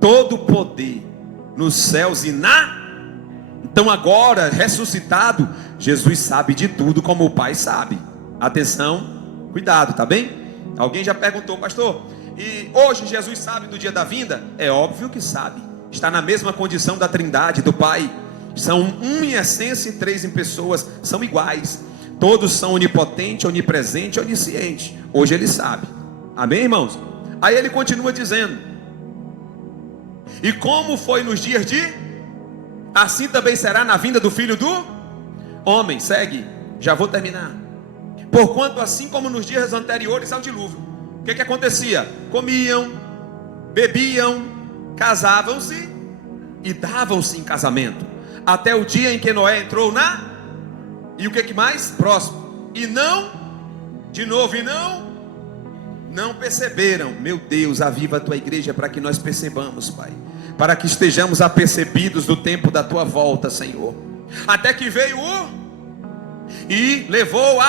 todo o poder nos céus e na... Então agora, ressuscitado, Jesus sabe de tudo como o Pai sabe. Atenção, cuidado, tá bem? Alguém já perguntou: pastor, e hoje Jesus sabe do dia da vinda? É óbvio que sabe. Está na mesma condição da Trindade, do Pai. São um em essência e três em pessoas. São iguais. Todos são onipotente, onipresente, onisciente. Hoje ele sabe. Amém, irmãos? Aí ele continua dizendo: e como foi nos dias de... assim também será na vinda do Filho do Homem. Segue, já vou terminar. Porquanto assim como nos dias anteriores ao dilúvio, o que acontecia? Comiam, bebiam, casavam-se e davam-se em casamento, até o dia em que Noé entrou na... E o que mais? Próximo. E não, de novo, e não perceberam. Meu Deus, aviva a tua igreja para que nós percebamos, Pai, para que estejamos apercebidos do tempo da tua volta, Senhor. Até que veio e levou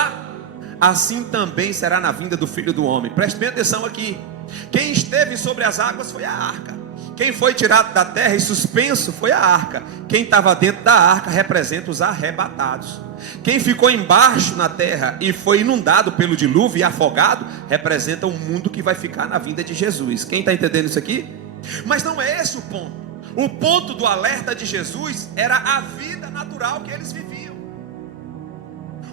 assim também será na vinda do Filho do Homem. Preste bem atenção aqui. Quem esteve sobre as águas foi a arca. Quem foi tirado da terra e suspenso foi a arca. Quem estava dentro da arca representa os arrebatados. Quem ficou embaixo na terra e foi inundado pelo dilúvio e afogado representa o mundo que vai ficar na vinda de Jesus. Quem está entendendo isso aqui? Mas não é esse o ponto. O ponto do alerta de Jesus era a vida natural que eles viviam.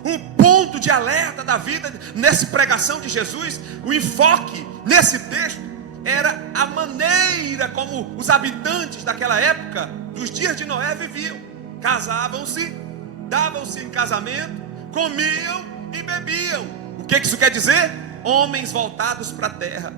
O ponto de alerta da vida nessa pregação de Jesus, o enfoque nesse texto era a maneira como os habitantes daquela época, dos dias de Noé, viviam. Casavam-se, davam-se em casamento, comiam e bebiam. O que isso quer dizer? Homens voltados para a terra,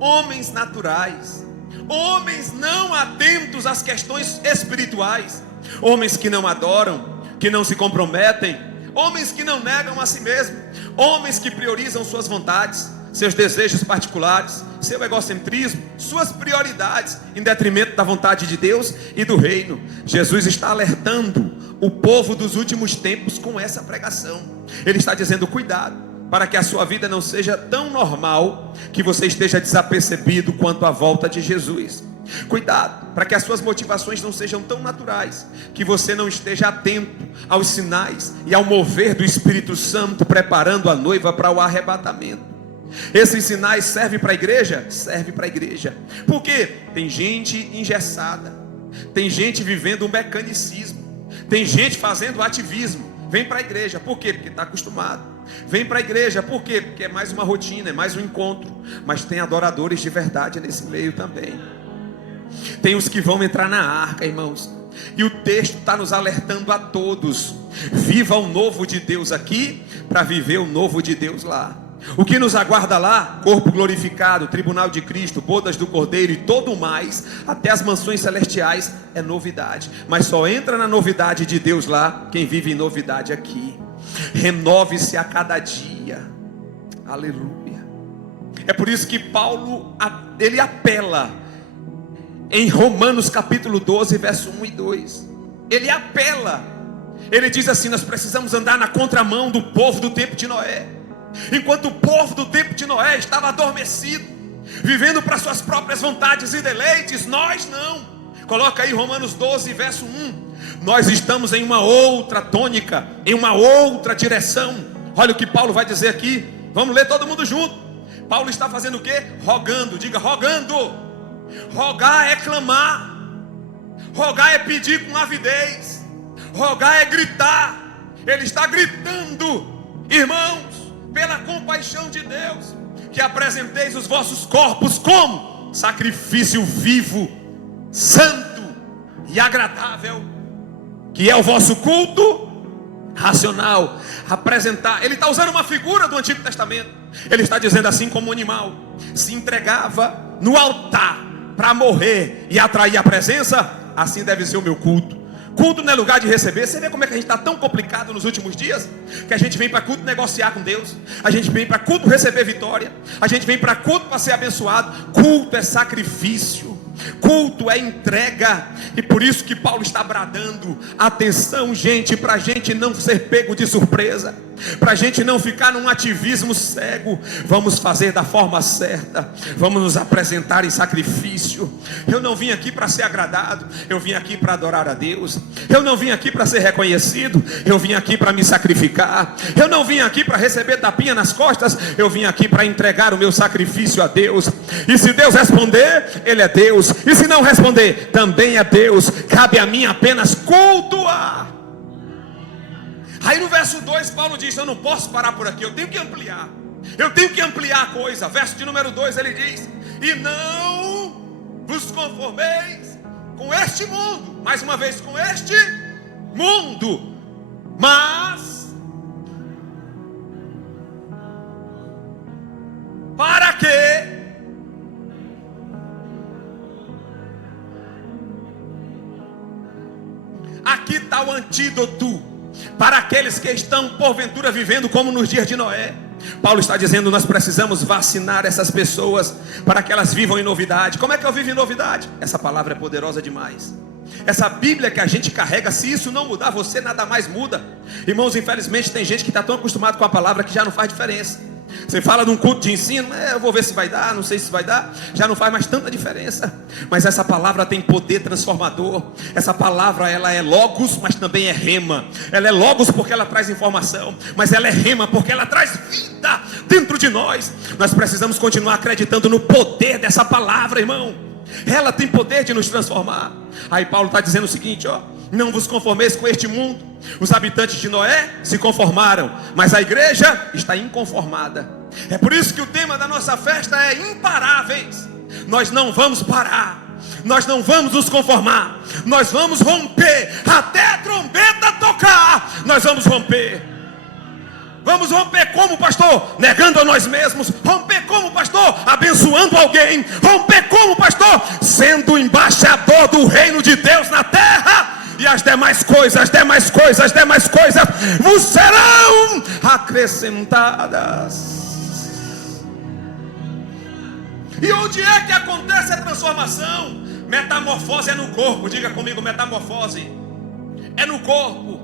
homens naturais, homens não atentos às questões espirituais, homens que não adoram, que não se comprometem, homens que não negam a si mesmo, homens que priorizam suas vontades, seus desejos particulares, seu egocentrismo, suas prioridades, em detrimento da vontade de Deus e do reino. Jesus está alertando o povo dos últimos tempos com essa pregação. Ele está dizendo: cuidado, para que a sua vida não seja tão normal que você esteja desapercebido quanto à volta de Jesus. Cuidado, para que as suas motivações não sejam tão naturais que você não esteja atento aos sinais e ao mover do Espírito Santo, preparando a noiva para o arrebatamento. Esses sinais servem para a igreja? Serve para a igreja. Por quê? Tem gente engessada, tem gente vivendo um mecanicismo, tem gente fazendo ativismo. Vem para a igreja, por quê? Porque está acostumado. Vem para a igreja, por quê? Porque é mais uma rotina, é mais um encontro. Mas tem adoradores de verdade nesse meio também. Tem os que vão entrar na arca, irmãos. E o texto está nos alertando a todos: viva o novo de Deus aqui, para viver o novo de Deus lá. O que nos aguarda lá? Corpo glorificado, tribunal de Cristo, bodas do Cordeiro e todo o mais, até as mansões celestiais, é novidade. Mas só entra na novidade de Deus lá quem vive em novidade aqui. Renove-se a cada dia. Aleluia. É por isso que Paulo, ele apela em Romanos capítulo 12, verso 1 e 2. Ele apela. Ele diz assim: nós precisamos andar na contramão do povo do tempo de Noé. Enquanto o povo do tempo de Noé estava adormecido, vivendo para suas próprias vontades e deleites, nós não. Coloca aí Romanos 12, verso 1. Nós estamos em uma outra tônica, em uma outra direção. Olha o que Paulo vai dizer aqui. Vamos ler todo mundo junto. Paulo está fazendo o quê? Rogando. Diga: rogando. Rogar é clamar, rogar é pedir com avidez, rogar é gritar. Ele está gritando: irmãos, pela compaixão de Deus, que apresenteis os vossos corpos como sacrifício vivo, santo e agradável, que é o vosso culto racional. Apresentar. Ele está usando uma figura do Antigo Testamento. Ele está dizendo: assim como o animal se entregava no altar para morrer e atrair a presença, assim deve ser o meu culto. Culto não é lugar de receber. Você vê como é que a gente está tão complicado nos últimos dias? Que a gente vem para culto negociar com Deus, a gente vem para culto receber vitória, a gente vem para culto para ser abençoado. Culto é sacrifício, culto é entrega. E por isso que Paulo está bradando: atenção, gente, para a gente não ser pego de surpresa, para a gente não ficar num ativismo cego. Vamos fazer da forma certa, vamos nos apresentar em sacrifício. Eu não vim aqui para ser agradado, eu vim aqui para adorar a Deus. Eu não vim aqui para ser reconhecido, eu vim aqui para me sacrificar. Eu não vim aqui para receber tapinha nas costas, eu vim aqui para entregar o meu sacrifício a Deus. E se Deus responder, Ele é Deus, e se não responder, também é Deus. Cabe a mim apenas cultuar. Aí no verso 2 Paulo diz: eu não posso parar por aqui, eu tenho que ampliar. Eu tenho que ampliar a coisa. Verso de número 2 ele diz: e não vos conformeis com este mundo, mais uma vez com este mundo, mas para que aqui está o antídoto para aqueles que estão porventura vivendo como nos dias de Noé. Paulo está dizendo: nós precisamos vacinar essas pessoas para que elas vivam em novidade. Como é que eu vivo em novidade? Essa palavra é poderosa demais. Essa Bíblia que a gente carrega, se isso não mudar você, nada mais muda. Irmãos, infelizmente tem gente que está tão acostumado com a palavra que já não faz diferença. Você fala de um culto de ensino, eu vou ver se vai dar, não sei se vai dar, já não faz mais tanta diferença. Mas essa palavra tem poder transformador. Essa palavra, ela é logos, mas também é rema. Ela é logos porque ela traz informação, mas ela é rema porque ela traz vida dentro de nós. Nós precisamos continuar acreditando no poder dessa palavra, irmão. Ela tem poder de nos transformar. Aí Paulo está dizendo o seguinte, não vos conformeis com este mundo. Os habitantes de Noé se conformaram, mas a igreja está inconformada. É por isso que o tema da nossa festa é imparáveis. Nós não vamos parar, nós não vamos nos conformar, nós vamos romper até a trombeta tocar. Nós vamos romper. Vamos romper como, pastor? Negando a nós mesmos. Romper como, pastor? Abençoando alguém. Romper como, pastor? Sendo embaixador do reino de Deus na terra. E as demais coisas vos serão acrescentadas. E onde é que acontece a transformação? Metamorfose é no corpo. Diga comigo, metamorfose é no corpo.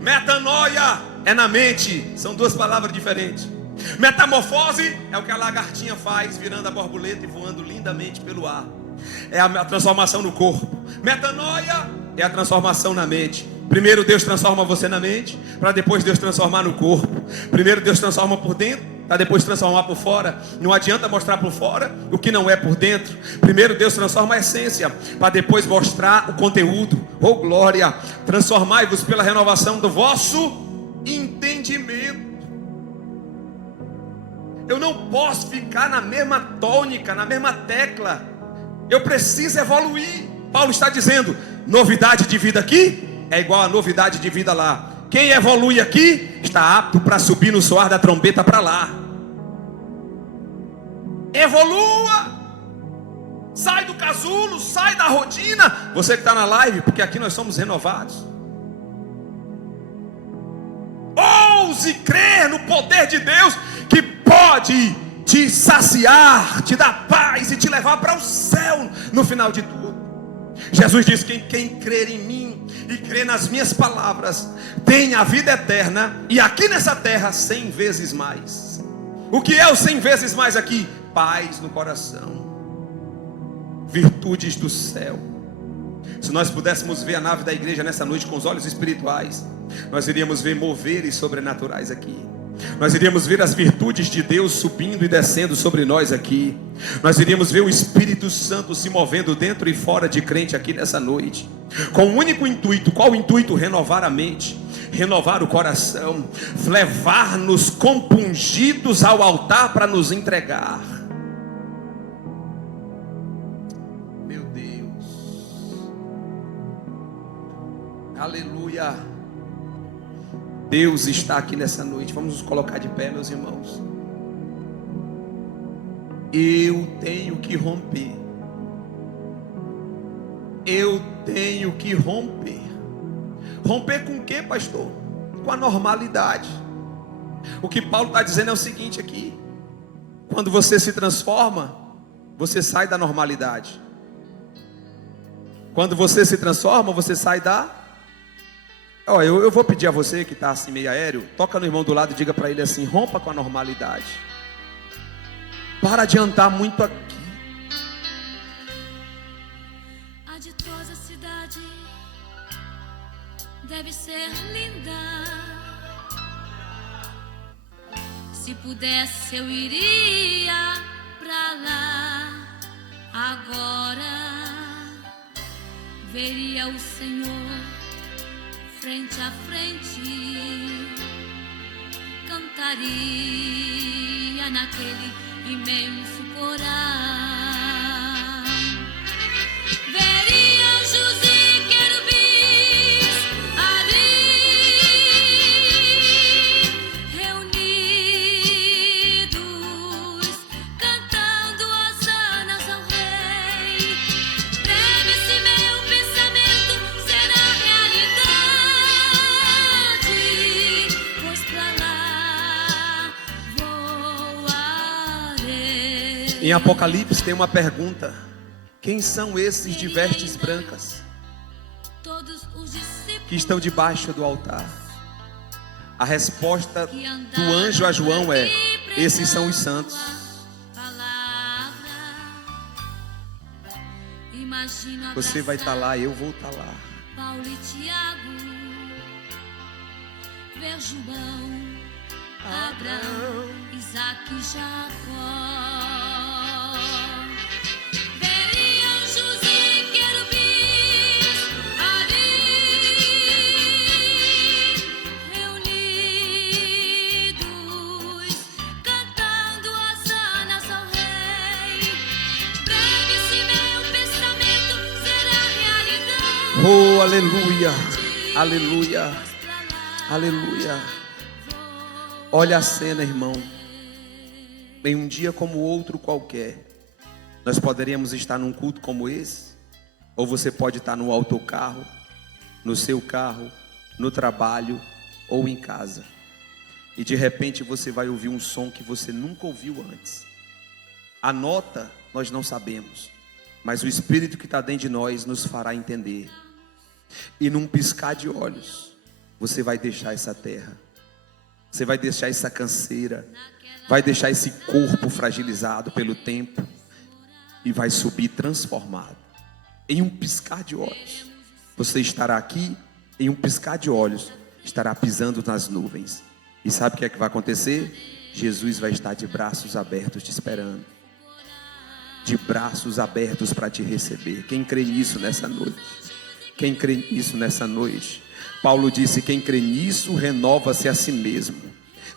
Metanoia é na mente. São duas palavras diferentes. Metamorfose é o que a lagartinha faz, virando a borboleta e voando lindamente pelo ar. É a transformação no corpo. Metanoia é a transformação na mente. Primeiro Deus transforma você na mente, para depois Deus transformar no corpo. Primeiro Deus transforma por dentro, para depois transformar por fora. Não adianta mostrar por fora o que não é por dentro. Primeiro Deus transforma a essência, para depois mostrar o conteúdo. Oh glória! Transformai-vos pela renovação do vosso entendimento. Eu não posso ficar na mesma tônica, na mesma tecla. Eu preciso evoluir. Paulo está dizendo: novidade de vida aqui é igual a novidade de vida lá. Quem evolui aqui está apto para subir no soar da trombeta para lá. Evolua. Sai do casulo, sai da rotina. Você que está na live, porque aqui nós somos renovados. Ouse crer no poder de Deus, que pode te saciar, te dar paz e te levar para o céu no final de tudo. Jesus diz: quem crer em mim e crer nas minhas palavras tem a vida eterna, e aqui nessa terra 100 vezes mais. O que é o 100 vezes mais aqui? Paz no coração, virtudes do céu. Se nós pudéssemos ver a nave da igreja nessa noite com os olhos espirituais, nós iríamos ver moveres sobrenaturais aqui. Nós iríamos ver as virtudes de Deus subindo e descendo sobre nós aqui. Nós iríamos ver o Espírito Santo se movendo dentro e fora de crente aqui nessa noite, com um único intuito. Qual o intuito? Renovar a mente, renovar o coração, levar-nos compungidos ao altar para nos entregar. Meu Deus, aleluia. Deus está aqui nessa noite. Vamos nos colocar de pé, meus irmãos. Eu tenho que romper. Eu tenho que romper. Romper com o que, pastor? Com a normalidade. O que Paulo está dizendo é o seguinte aqui: quando você se transforma, você sai da normalidade. Quando você se transforma, você sai da... Eu vou pedir a você que está assim meio aéreo, toca no irmão do lado e diga para ele assim: rompa com a normalidade. Para de andar muito aqui. A ditosa cidade deve ser linda. Se pudesse eu iria pra lá agora. Veria o Senhor frente a frente, cantaria naquele imenso coral, veria anjos Em Apocalipse tem uma pergunta: quem são esses de vestes brancas todos os discípulos que estão debaixo do altar? A resposta do anjo a João é: esses são os santos. Você vai estar lá, eu vou estar lá. Paulo e Tiago, ver João, Abraão, Isaac e Jacó. Ver anjos e querubins ali reunidos, cantando hosanas ao Rei. Breve se meu pensamento será realidade. Oh, aleluia, aleluia, aleluia. Olha a cena, irmão. Em um dia como outro qualquer, nós poderíamos estar num culto como esse, ou você pode estar no autocarro, no seu carro, no trabalho ou em casa, e de repente você vai ouvir um som que você nunca ouviu antes. A nota nós não sabemos, mas o Espírito que está dentro de nós nos fará entender. E num piscar de olhos, você vai deixar essa terra, você vai deixar essa canseira, vai deixar esse corpo fragilizado pelo tempo e vai subir transformado. Em um piscar de olhos, você estará aqui, em um piscar de olhos, estará pisando nas nuvens. E sabe o que é que vai acontecer? Jesus vai estar de braços abertos te esperando, de braços abertos para te receber. Quem crê nisso nessa noite? Quem crê nisso nessa noite? Paulo disse: quem crê nisso renova-se a si mesmo.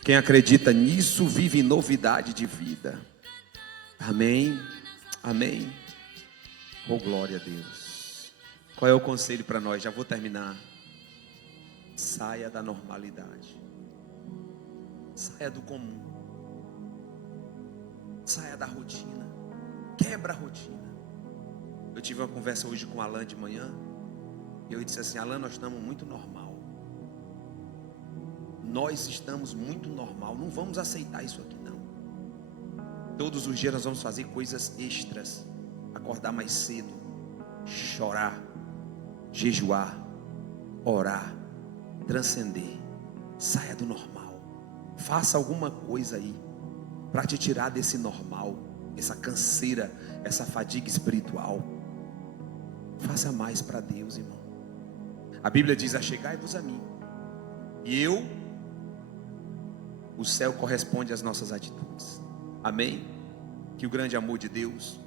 Quem acredita nisso vive em novidade de vida. Amém, amém. Oh, glória a Deus. Qual é o conselho para nós? Já vou terminar. Saia da normalidade, saia do comum, saia da rotina, quebra a rotina. Eu tive uma conversa hoje com o Alan de manhã. Eu disse assim: Alan, nós estamos muito normal. Nós estamos muito normal. Não vamos aceitar isso aqui não. Todos os dias nós vamos fazer coisas extras. Acordar mais cedo, chorar, jejuar, orar, transcender. Saia do normal. Faça alguma coisa aí para te tirar desse normal, essa canseira, essa fadiga espiritual. Faça mais para Deus, irmão. A Bíblia diz: achegai-vos a mim, e eu, o céu corresponde às nossas atitudes. Amém? Que o grande amor de Deus,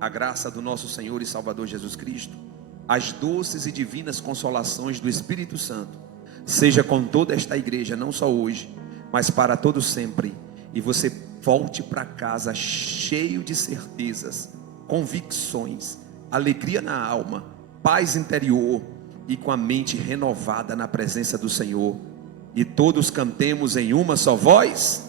a graça do nosso Senhor e Salvador Jesus Cristo, as doces e divinas consolações do Espírito Santo, seja com toda esta igreja, não só hoje, mas para todo sempre. E você volte para casa cheio de certezas, convicções, alegria na alma, paz interior e com a mente renovada na presença do Senhor. E todos cantemos em uma só voz.